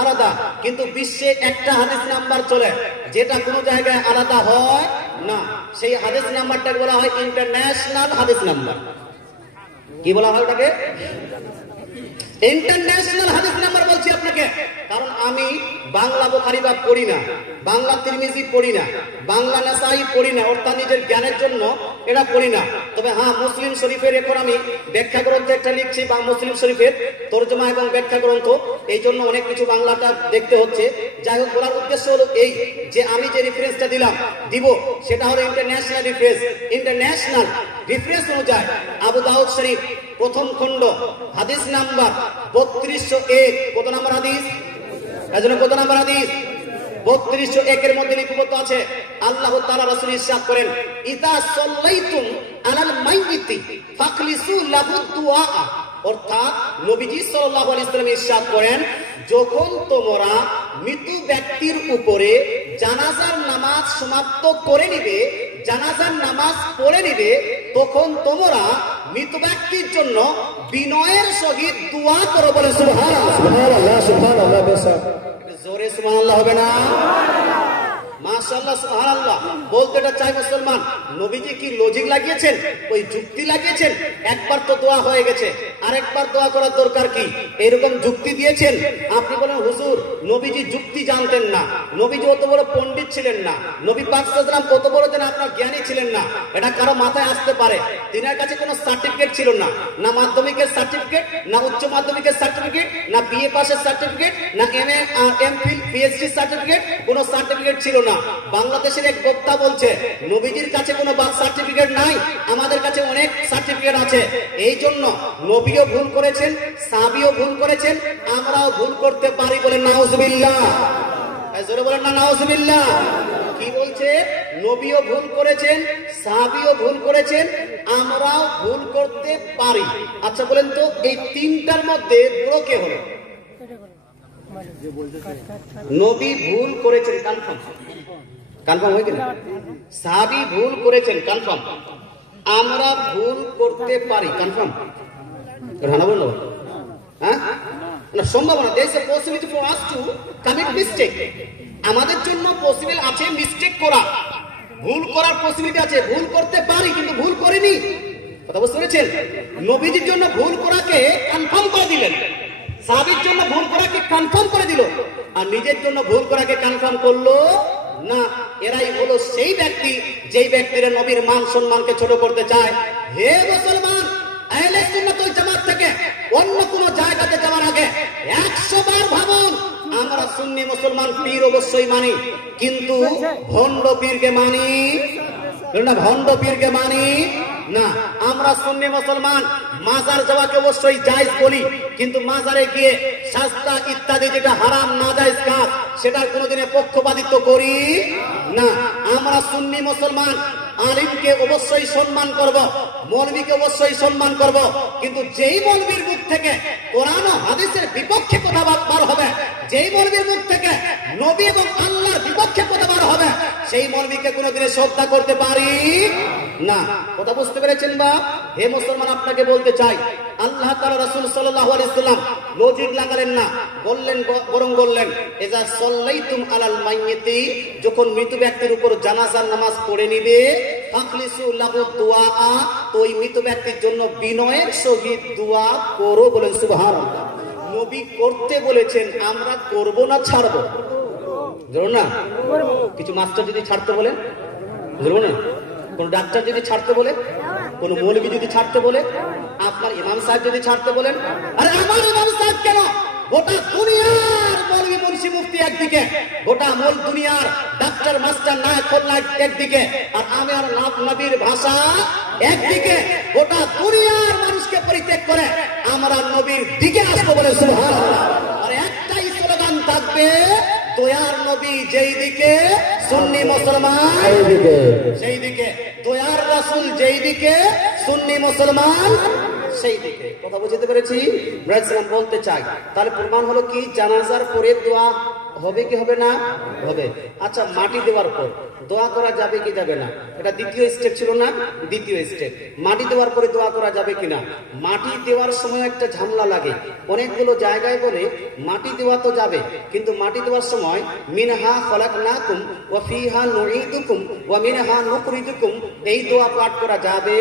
আলাদা, কিন্তু বিশ্বে একটা হাদিস নাম্বার চলে যেটা কোনো জায়গায় আলাদা হয় না। সেই হাদিস নাম্বারটাকে বলা হয় ইন্টারন্যাশনাল হাদিস নাম্বার। কি বলা হয় ওটাকে? ইন্টারন্যাশনাল হাদিস নাম্বার বলছি আপনাকে, কারণ আমি বাংলা বুখারী বা পড়ি না, বাংলা তিরমিজি পড়ি না, বাংলা নাসাই পড়ি না, অর্থাৎ নিজের জ্ঞানের জন্য এটা পড়ি না। তবে হ্যাঁ, মুসলিম শরীফের এখন আমি ব্যাখ্যা গ্রন্থ একটা লিখছি, বা মুসলিম শরীফের তর্জমা এবং ব্যাখ্যা গ্রন্থ, এই জন্য অনেক কিছু বাংলাটা দেখতে হচ্ছে। যাই হোক, বলার উদ্দেশ্য হলো এই যে আমি যে রেফারেন্সটা দিব সেটা হলো ইন্টারন্যাশনাল রেফারেন্স। ইন্টারন্যাশনাল রেফারেন্স অনুযায়ী আবু দাউদ শরীফ প্রথম খণ্ড হাদিস নাম্বার 3201। কত নাম্বার হাদিস? এজন্য কত নাম্বার হাদিস? 3201 এর মধ্যে লিপিবদ্ধ আছে, আল্লাহ তাআলা রাসূল ইরশাদ করেন, ইযা সাল্লাইতুম আলাল মাইয়িতি ফাখলিসু লাহু দুআ। অর্থাৎ নবীজি সাল্লাল্লাহু আলাইহি ওয়াসাল্লাম ইরশাদ করেন, যখন তোমরা মৃত ব্যক্তির উপরে জানাজার নামাজ সমাপ্ত করে নিবে, জানাজার নামাজ পড়ে নিবে, তখন তোমরা মৃত ব্যক্তির জন্য বিনয়ের সহিত দোয়া করো। বলে সুবহানাল্লাহ, সুবহানাল্লাহ, সুবহানাল্লাহ। জোরে সুবহানাল্লাহ হবে না? মাশাআল্লাহ, সুবহানাল্লাহ বলতে এটা চাই মুসলমান। নবীজি কি লজিক লাগিয়েছেন? ওই যুক্তি লাগিয়েছেন? একবার তো দোয়া হয়ে গেছে, আরেকবার দোয়া করার দরকার কি? এরকম যুক্তি দিয়েছেন। আপনি বলেন হুজুর নবীজি যুক্তি জানতেন না, নবীজি অত বড় পণ্ডিত ছিলেন না, নবী পাক সাল্লাল্লাহু আলাইহি ওয়াসাল্লাম কত বড় যেন আপনার জ্ঞানী ছিলেন না, এটা কারো মাথায় আসতে পারে। তিনার কাছে কোনো সার্টিফিকেট ছিল না, না মাধ্যমিকের সার্টিফিকেট, না উচ্চ মাধ্যমিকের সার্টিফিকেট, না বিএ পাসের সার্টিফিকেট, না এমএ এমফিল পিএইচডি সার্টিফিকেট, কোনো সার্টিফিকেট ছিল না। বাংলাদেশের এক বক্তা বলছে নবীজির কাছে কোনো সার্টিফিকেট নাই, আমাদের কাছে অনেক সার্টিফিকেট আছে। এই জন্য নবীও ভুল করেছেন, সাহাবীও ভুল করেছেন, আমরাও ভুল করতে পারি। বলে নাউজুবিল্লাহ, জোরে বলেন না নাউজুবিল্লাহ। কি বলছে? নবীও ভুল করেছেন, সাহাবীও ভুল করেছেন, আমরাও ভুল করতে পারি। আচ্ছা বলেন তো এই তিনটার মধ্যে বড় কে হলো? নবী ভুল করেছেন, কনফার্ম কনফার্ম হয় কিনা? সাহাবী ভুল করেছেন, কনফার্ম। আমরা ভুল করতে পারি, কনফার্ম। রানা বললো হ্যাঁ না, সম্ভাবনা, there is a possibility for us to commit mistake. আমাদের জন্য পসিবল আছে মিস্টেক করা, ভুল করার পসিবিলিটি আছে। ভুল করতে পারি কিন্তু ভুল করিনি, কথা বুঝতে পেরেছেন? নবীজির জন্য ভুল করাকে কনফার্ম করে দিলেন, সাহাবীর জন্য ভুল করাকে কনফার্ম করে দিল, আর নিজের জন্য ভুল করাকে কনফার্ম করলো না। এরাই হলো সেই ব্যক্তি যেই ব্যক্তিরা নবীর মান সম্মানকে ছোট করতে চায়। হে মুসলমান, আহলে সুন্নাত ওয়াল জামাত থেকে অন্য কোন জায়গাতে যাওয়ার আগে 100 বার ভাবুন। আমরা সুন্নি মুসলমান পীর অবশ্যই মানি, কিন্তু ভণ্ড পীরকে মানি না, ভণ্ড পীরকে মানি না। আমরা সুন্নি মুসলমান মাজার যাওয়াকে অবশ্যই জায়েজ বলি, কিন্তু মাজারে গিয়ে শাস্তা ইত্যাদি যেটা হারাম নাজায়েজ কাজ, সেটার কোনোদিনে পক্ষপাতিত্ব করি না। আমরা সুন্নি মুসলমান আলিমকে অবশ্যই সম্মান করব, মৌলবীকে অবশ্যই সম্মান করব, কিন্তু যেই মৌলবীর মুখ থেকে কোরআন ও হাদিসের বিপক্ষে কথা বার হবে, যেই মৌলবীর মুখ থেকে নবী এবং আল্লাহর বিপক্ষে কথা বার হবে, সেই মৌলবীকে কোনোদিনে শ্রদ্ধা করতে পারি না। কথা বুঝতে পেরেছেন বা? হে মুসলমান, আপনাকে বলতে চাই, আল্লাহ তাআলা রাসূল সাল্লাল্লাহু আলাইহি ওয়াসাল্লাম লজিক লাগালেন না, বললেন, বরং বললেন ইজা সাল্লাইতুম আলাল মাইয়িতি, যখন মৃত ব্যক্তির উপর জানাজার নামাজ পড়ে নিবে, ফাখলিসু লাহু দুআ, তো ওই মৃত ব্যক্তির জন্য বিনয়ের সহিত দোয়া করো। বলেন সুবহানাল্লাহ। নবী করতে বলেছেন, আমরা করব না ছাড়বো? ধরো না, কিছু মাস্টার যদি ছাড়তে বলে ধরবো না, কোন ডাক্তার যদি ছাড়তে বলে, কোন মৌলবী যদি ছাড়তে বলে, আপনার ইমাম সাহেব যদি ছাড়তে বলেন, আরে আমার ইমাম সাহেব কেন, গোটা দুনিয়ার মৌলবী মুন্সি মুফতি একদিকে, গোটা মূল দুনিয়ার ডাক্তার মাস্টার নায়ক খোদনায়ক একদিকে, আর আমি আর নবীর ভাষা একদিকে, গোটা দুনিয়ার মানুষকে পরিত্যাগ করে আমরা নবীর দিকে আসবো। বলে সুবহানাল্লাহ। আর একটাই স্লোগান থাকবে, দয়ার নবী যেই দিকে, সুন্নি মুসলমান সেই দিকে, দয়ার রাসূল যেই দিকে, সুন্নি মুসলমান সেই দিকে। কথা বুঝতে পেরেছি? ব্রাদার্স, বলতে চাই, তাহলে প্রমাণ হলো কি, জানাজার পরে দোয়া হবে কি হবে না? হবে। আচ্ছা, মাটি দেওয়ার পর দোয়া করা যাবে কি যাবে না? এটা দ্বিতীয় স্টেপ ছিল না? দ্বিতীয় স্টেপ, মাটি দেওয়ার পরে দোয়া করা যাবে কিনা। মাটি দেওয়ার সময় একটা ঝামেলা লাগে, অনেকগুলো জায়গায় বলে মাটি দেওয়া তো যাবে, কিন্তু মাটি দেওয়ার সময় মিনহা খলাকনাকুম ওয়া ফিহা নুঈদুকুম ওয়া মিনহা নুখরিজুকুম, এই দোয়া পাঠ করা যাবে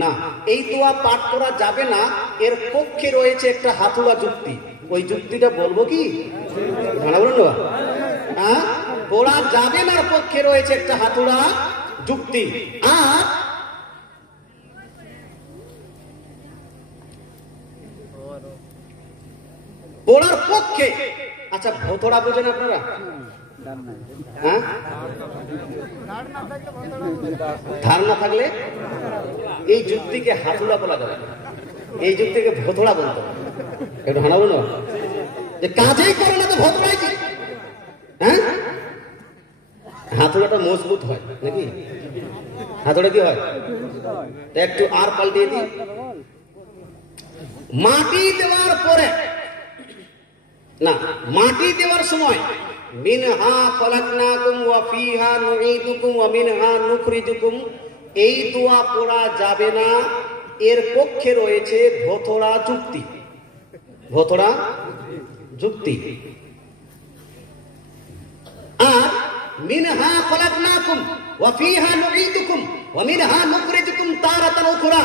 না। এই দোয়া পাঠ করা যাবে না, এর পক্ষে রয়েছে একটা হাতুড়া যুক্তি। ওই যুক্তিটা বলবো কি? ভালো বলুন না, হ্যাঁ, পড়া যাবে না পক্ষে রয়েছে একটা হাতুড়া যুক্তি। আর পড়ার পক্ষে, আচ্ছা, ভোতড়া বোঝেন আপনারা? হ্যাঁ, ধার না থাকলে এই যুক্তিকে হাতুড়া বলা যাবে, এই যুক্তিকে ভোতড়া বলতে হবে। একটু হানা বলো, যে কাজেই করে না তো ভোতড়াই কি? হ্যাঁ, হাতুড়াটা মজবুত হয় নাকি? হাতুড়া কি হয়? একটু আর পাল্টিয়ে দিই, মাটি দেওয়ার পরে না, মাটি দেওয়ার সময় মিনহা খলাকনাকুম ওয়া ফিহা নুঈদুকুম ওয়া মিনহা নুখরিজুকুম, এই দোয়া পড়া যাবে না, এর পক্ষে রয়েছে ভোতড়া যুক্তি। ভোতড়া যুক্তি। আর মিনহা খলাকনাকুম ওয়া ফিহা নুঈদুকুম ওয়া মিনহা নুখরিজুকুম তারাতান উখরা,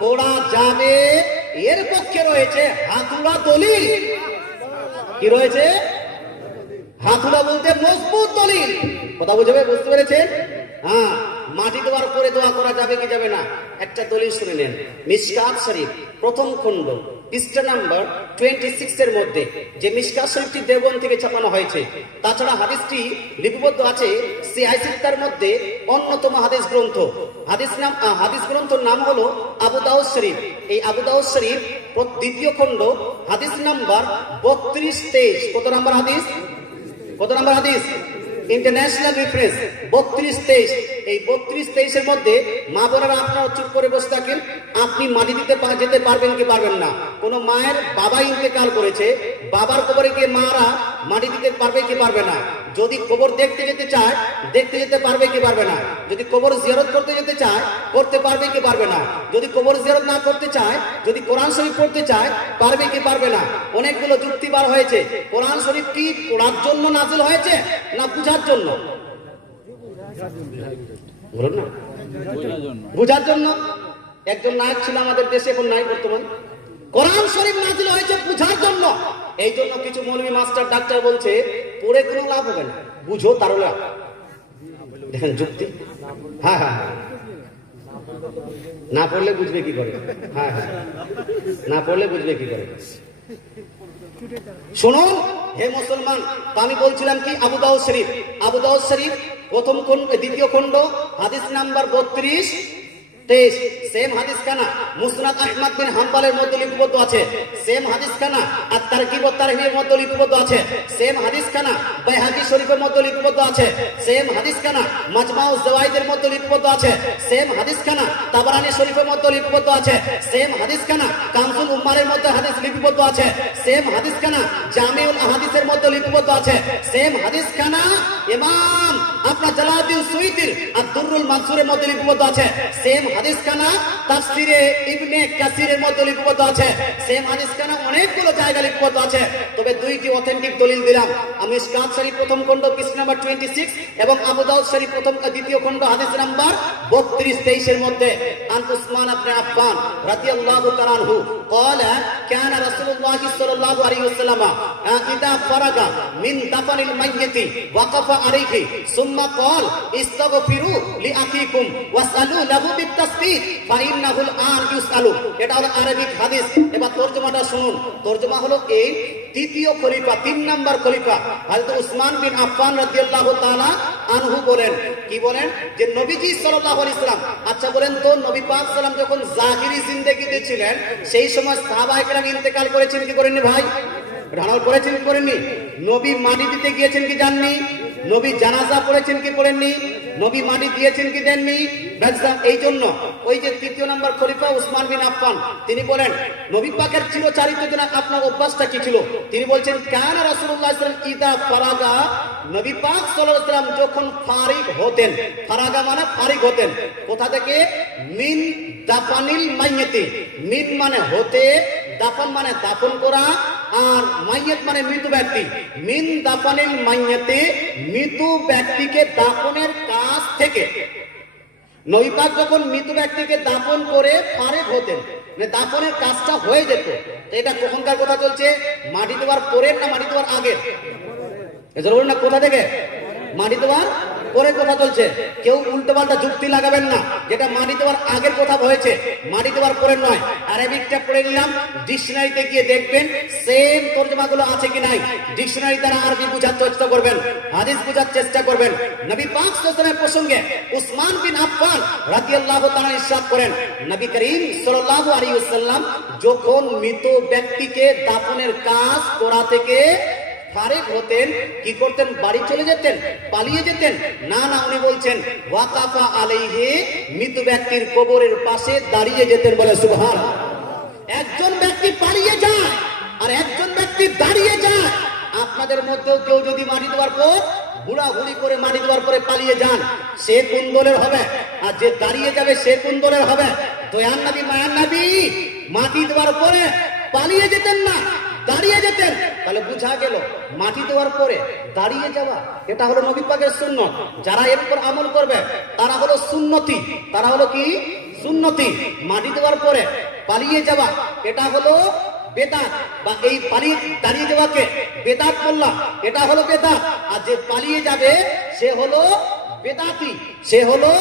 পড়া যাবে, এর পক্ষে রয়েছে হাতুড়া দলিল। কি রয়েছে? হাতুড়া বলতে মজবুত দলিল। কথা বুঝবে, বুঝতে পেরেছেন? হ্যাঁ, মাটি দেওয়ার পরে দোয়া করা যাবে কি যাবে না, একটা দলিল শুনে নেন। মিশকাত শরীফ প্রথম খণ্ড পৃষ্ঠা নাম্বার 26 এর মধ্যে যে মিশকাত শরীফটি দেওবন্দ থেকে ছাপানো হয়েছে, তাছাড়া হাদিসটি লিপিবদ্ধ আছে সিআইসিতার মধ্যে অন্যতম হাদিস গ্রন্থ। হাদিস গ্রন্থের নাম হলো আবু দাউদ শরীফ। এই আবু দাউদ শরীফ দ্বিতীয় খণ্ড হাদিস নাম্বার 32-23। কত নাম্বার হাদিস? কত নাম্বার হাদিস? International reference 32-23। এই 32-23-এর মধ্যে মা বোনেরা আপনারা চুপ করে বসে থাকেন। আপনি মাটি দিতে যেতে পারবেন কি পারবেন না? কোন মায়ের বাবা ইন্তেকাল করেছে, বাবার কবরে গিয়ে মারা মাটি দিতে পারবে কি পারবে না? যদি কবর দেখতে যেতে চায়, দেখতে যেতে পারবে কি পারবে না? যদি কবর জিয়ারত করতে যেতে চায়, করতে পারবে কি পারবে না? যদি কবর জিয়ারত না করতে চায়, যদি কোরআন শরীফ পড়তে চায়, পারবে কি পারবে না? অনেকগুলো যুক্তি বার হয়েছে। কোরআন শরীফ কি পড়ার জন্য নাজিল হয়েছে না বুঝার জন্য? বলুন না, বুঝার জন্য। একজন নায়ক ছিল আমাদের দেশে, এখন নাই বর্তমান। কোরআন শরীফ নাজিল হয়েছে বুঝার জন্য। এই জন্য কিছু মৌলভী মাস্টার ডাক্তার বলছে পড়ে কোনো লাভ হবে না, বুঝো তারও লাভ। দেখেন যুক্তি। হ্যাঁ হ্যাঁ, না পড়লে বুঝবে কি করে? হ্যাঁ হ্যাঁ, না পড়লে বুঝবে কি করে? শুনুন হে মুসলমান, আমি বলছিলাম কি আবু দাউদ শরীফ, আবু দাউদ শরীফ প্রথম খণ্ড, দ্বিতীয় খণ্ড, হাদিস নাম্বার 32-23। সেম হাদিস খানা মুসনাদ আহমদ বিন হাম্বলের মধ্যে লিপিবদ্ধ আছে। সেম হাদিস খানা আর তারকিব ও তারহিবের মধ্যে লিপিবদ্ধ আছে। সেম হাদিস খানা বাইহাকি শরীফের মধ্যে লিপিবদ্ধ আছে। সেম হাদিস খানা মাজমাউ জাওয়াইদের মধ্যে লিপিবদ্ধ আছে। সেম হাদিস খানা তাবরানী শরীফের মধ্যে লিপিবদ্ধ আছে। সেম হাদিস খানা কামসুল উম্মারের মধ্যে হাদিস লিপিবদ্ধ আছে। সেম হাদিস খানা জামিউল আহাদিসের মধ্যে লিপিবদ্ধ আছে। সেম হাদিস খানা ইমাম আপনার জালালউদ্দিন সুয়ুতির আদ-দুররুল মানসুরের মধ্যে লিপিবদ্ধ আছে। সেম হাদিস খানা তাফসিরে ইবনে কাসিরের মধ্যে লিপিবদ্ধ আছে। সেম হাদিস খানা অনেকগুলো জায়গা লিপিবদ্ধ আছে। তবে দুইটি অথেন্টিক দলিল দিলাম। আমি মিশকাত শরীফ প্রথম খণ্ড পৃষ্ঠা নাম্বার 26 এবং আবু দাউদ শরীফ দ্বিতীয় খণ্ড হাদিস নাম্বার 32-23-এর মধ্যে আন উসমান ইবনে আফফান রাদিয়াল্লাহু তাআলা আনহু قال كان رسول الله صلى الله عليه وسلم اذا فرغ من دفن الميت وقف عليه ثم قال استغفروا لاخيكم واسالوا له بالتسبيح فانه الان يسال। এটা হলো আরবিক হাদিস। এবার তরজমাটা শুনুন। তরজমা হলো এই তৃতীয় খলিফা, 3 নম্বর খলিফা হযরত উসমান বিন আফফান রাদিয়াল্লাহু তাআলা আনহু বলেন, কি বলেন? যে নবীজি সাল্লাল্লাহু আলাইহি ওয়াসাল্লাম, আচ্ছা বলেন তো নবী পাক সাল্লাম যখন জাহিরি জিন্দেগিতে ছিলেন সেই সময় সাহাবায়ে কেরাম ইন্তেকাল করেছেন কি করেননি ভাই? রানাল করেছেন কি করেননি? নবী মাটি দিতে গিয়েছেন কি যাননি? নবী জানাজা পড়েছেন কি পড়েননি? নবী মাটি দিয়েছেন কি দেননি? এই জন্য ওই যে তৃতীয় নম্বর খলিফা উসমান বিন আফফান তিনি বলেন নবী পাকের চিরচারিত জন্য আপনার অভ্যাসটা কি ছিল? তিনি বলছেন কানা রাসূলুল্লাহ সাল্লাল্লাহু আলাইহি ওয়াসাল্লাম ইদা ফারাগা, নবী পাক সাল্লাল্লাহু আলাইহি ওয়াসাল্লাম যখন ফারিগ হতেন, ফারাগা মানে ফারিগ হতেন, কোথা থেকে? মিন দাফানিল মাইয়াতি। মিন মানে হতে, দাফন মানে দাফন করা, আর মাইয়াত মানে মৃত ব্যক্তি। মিন দাফানিল মাইয়াতি, মৃত ব্যক্তিকে দাফনের কাজ থেকে। নবী পাক যখন মৃত ব্যক্তিকে দাফন করে ফারেক হতেন, মানে দাফনের কাজটা হয়ে যেত। এটা কখনকার কথা চলছে? মাটি দেওয়ার পরের না মাটি দেওয়ার আগের? এজন্য বলুন না কোথা থেকে? মাটি দেওয়ার পরে কথা চলছে। কেউ উল্টো পাল্টা যুক্তি লাগাবেন না। যেটা মাটি দেওয়ার আগের কথা হয়েছে, মাটি দেওয়ার পরে নয়। আরবিকটা পড়ে নিলাম, ডিকশনারিতে গিয়ে দেখবেন সেম তরজমাগুলো আছে কি নাই। ডিকশনারি দ্বারা আরবি বোঝার চেষ্টা করবেন, হাদিস বোঝার চেষ্টা করবেন। নবী পাক সাল্লাল্লাহু আলাইহি ওয়াসাল্লামের প্রসঙ্গে উসমান বিন আফফান রাদিয়াল্লাহু তাআলা ইরশাদ করেন, নবী করিম সাল্লাল্লাহু আলাইহি ওয়াসাল্লাম যখন মৃত ব্যক্তিকে দাফনের কাজ করা থেকে ফারেক হতেন, কি করতেন? বাড়ি চলে যেতেন, পালিয়ে যেতেন? না না, উনি বলছেন ওয়াকাফা আলাইহি, মৃত ব্যক্তির কবরের পাশে দাঁড়িয়ে যেতেন। বলে সুবহানাল্লাহ। একজন ব্যক্তি পালিয়ে যায় আর একজন ব্যক্তি দাঁড়িয়ে যায়। আপনাদের মধ্যেও কেউ যদি মাটি দেওয়ার পর হুড়াহুড়ি করে মাটি দেওয়ার পরে পালিয়ে যান, সে কোন দলের হবে? আর যে দাঁড়িয়ে যাবে সে কোন দলের হবে? দয়ান নবী মায়ান নবী মাটি দেওয়ার পরে পালিয়ে যেতেন না, দাঁড়িয়ে যেতেন। তাহলে বুঝা গেল মাটি দেওয়ার পরে দাঁড়িয়ে যাওয়া এটা হলো নবী পাকের সুন্নত। যারা এর উপর আমল করবে তারা হলো সুন্নতি। তারা হলো কি? সুন্নতি। মাটি দেওয়ার পরে পালিয়ে যাওয়া এটা হলো বেদাত, বা এই পালিয়ে দাঁড়িয়ে যাওয়াকে বেদাত বললাম, এটা হলো বেদাত। আর যে পালিয়ে যাবে সে হলো বেদাতি, সে হলো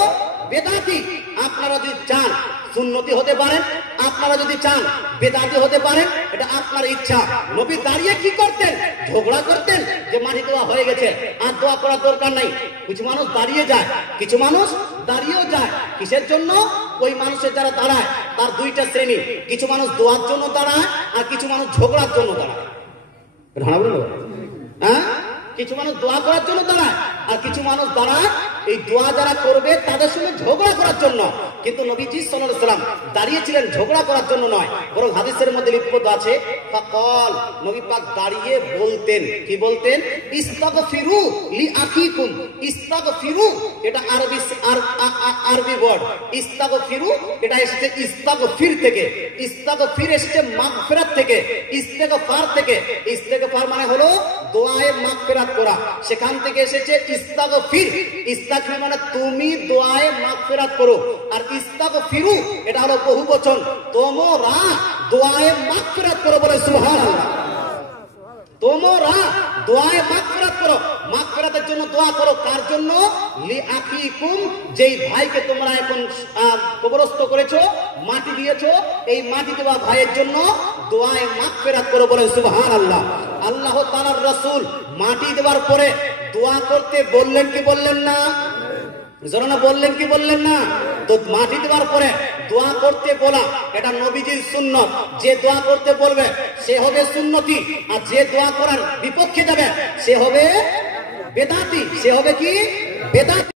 বেদাতি। আপনারা যদি চান সুন্নতি হতে পারেন, আপনারা যদি চান বেদাতি হতে পারেন, এটা আপনার ইচ্ছা। নবী দাঁড়িয়ে কি করতেন? ঝগড়া করতেন যে মাটি দেওয়া হয়ে গেছে, আর দোয়া করার দরকার নাই। কিছু মানুষ দাঁড়িয়ে যায়, কিছু মানুষ দাঁড়িয়েও যায়। কিসের জন্য? ওই মানুষের যারা দাঁড়ায় তার দুইটা শ্রেণী। কিছু মানুষ দোয়ার জন্য দাঁড়ায় আর কিছু মানুষ ঝগড়ার জন্য দাঁড়ায়। হ্যাঁ, কিছু মানুষ দোয়া করার জন্য দাঁড়ায়, আর কিছু মানুষ দাঁড়ায় এই দোয়া যারা করবে তাদের সঙ্গে ঝগড়া করার জন্য। কিন্তু নবীজি সাল্লাল্লাহু আলাইহি ওয়াসাল্লাম দাঁড়িয়েছিলেন ঝগড়া করার জন্য নয়, বরং হাদিসের মধ্যে লিপিবদ্ধ আছে ফাকাল, নবী পাক দাঁড়িয়ে বলতেন, কি বলতেন? ইস্তাগফিরু লিআখিকুম। ইস্তাগফিরু এটা আরবি ওয়ার্ড। ইস্তাগফিরু এটা এসেছে ইস্তাগফির থেকে, ইস্তাগফির এসেছে মাগফিরাত থেকে, ইস্তেগফার থেকে। ইস্তেগফার মানে হলো দোয়ায়ে মাগফিরাত করা, সেখান থেকে এসেছে ইস্তাগফির। ইস্তাগফির মানে তুমি দোয়ায়ে মাগফিরাত করো, আর ইস্তাগফিরু এটা হলো বহুবচন, তোমরা দোয়ায়ে মাগফিরাত করো, বলে সুবহানাল্লাহ। তোমরা দোয়ায়ে মাগফিরাত করো, মাগফিরাতের জন্য দোয়া করো। কার জন্য? লিআখিকুম, যেই ভাইকে তোমরা এখন কবরস্থ করেছো, মাটি দিয়েছো, এই মাটি দেওয়া ভাইয়ের জন্য দোয়ায়ে মাগফিরাত করো, বলে সুবহানাল্লাহ। আল্লাহ তাআলার রাসূল মাটি দেওয়ার পরে দোয়া করতে বললেন কি বললেন না? জোরানা বললেন কি বললেন না? তো মাটি দেওয়ার পরে দোয়া করতে বলা এটা নবীজির সুন্নত। যে দোয়া করতে বলবে সে হবে সুন্নতি, আর যে দোয়া করার বিপক্ষে যাবে সে হবে বেদাতি। সে হবে কি? বেদাতি।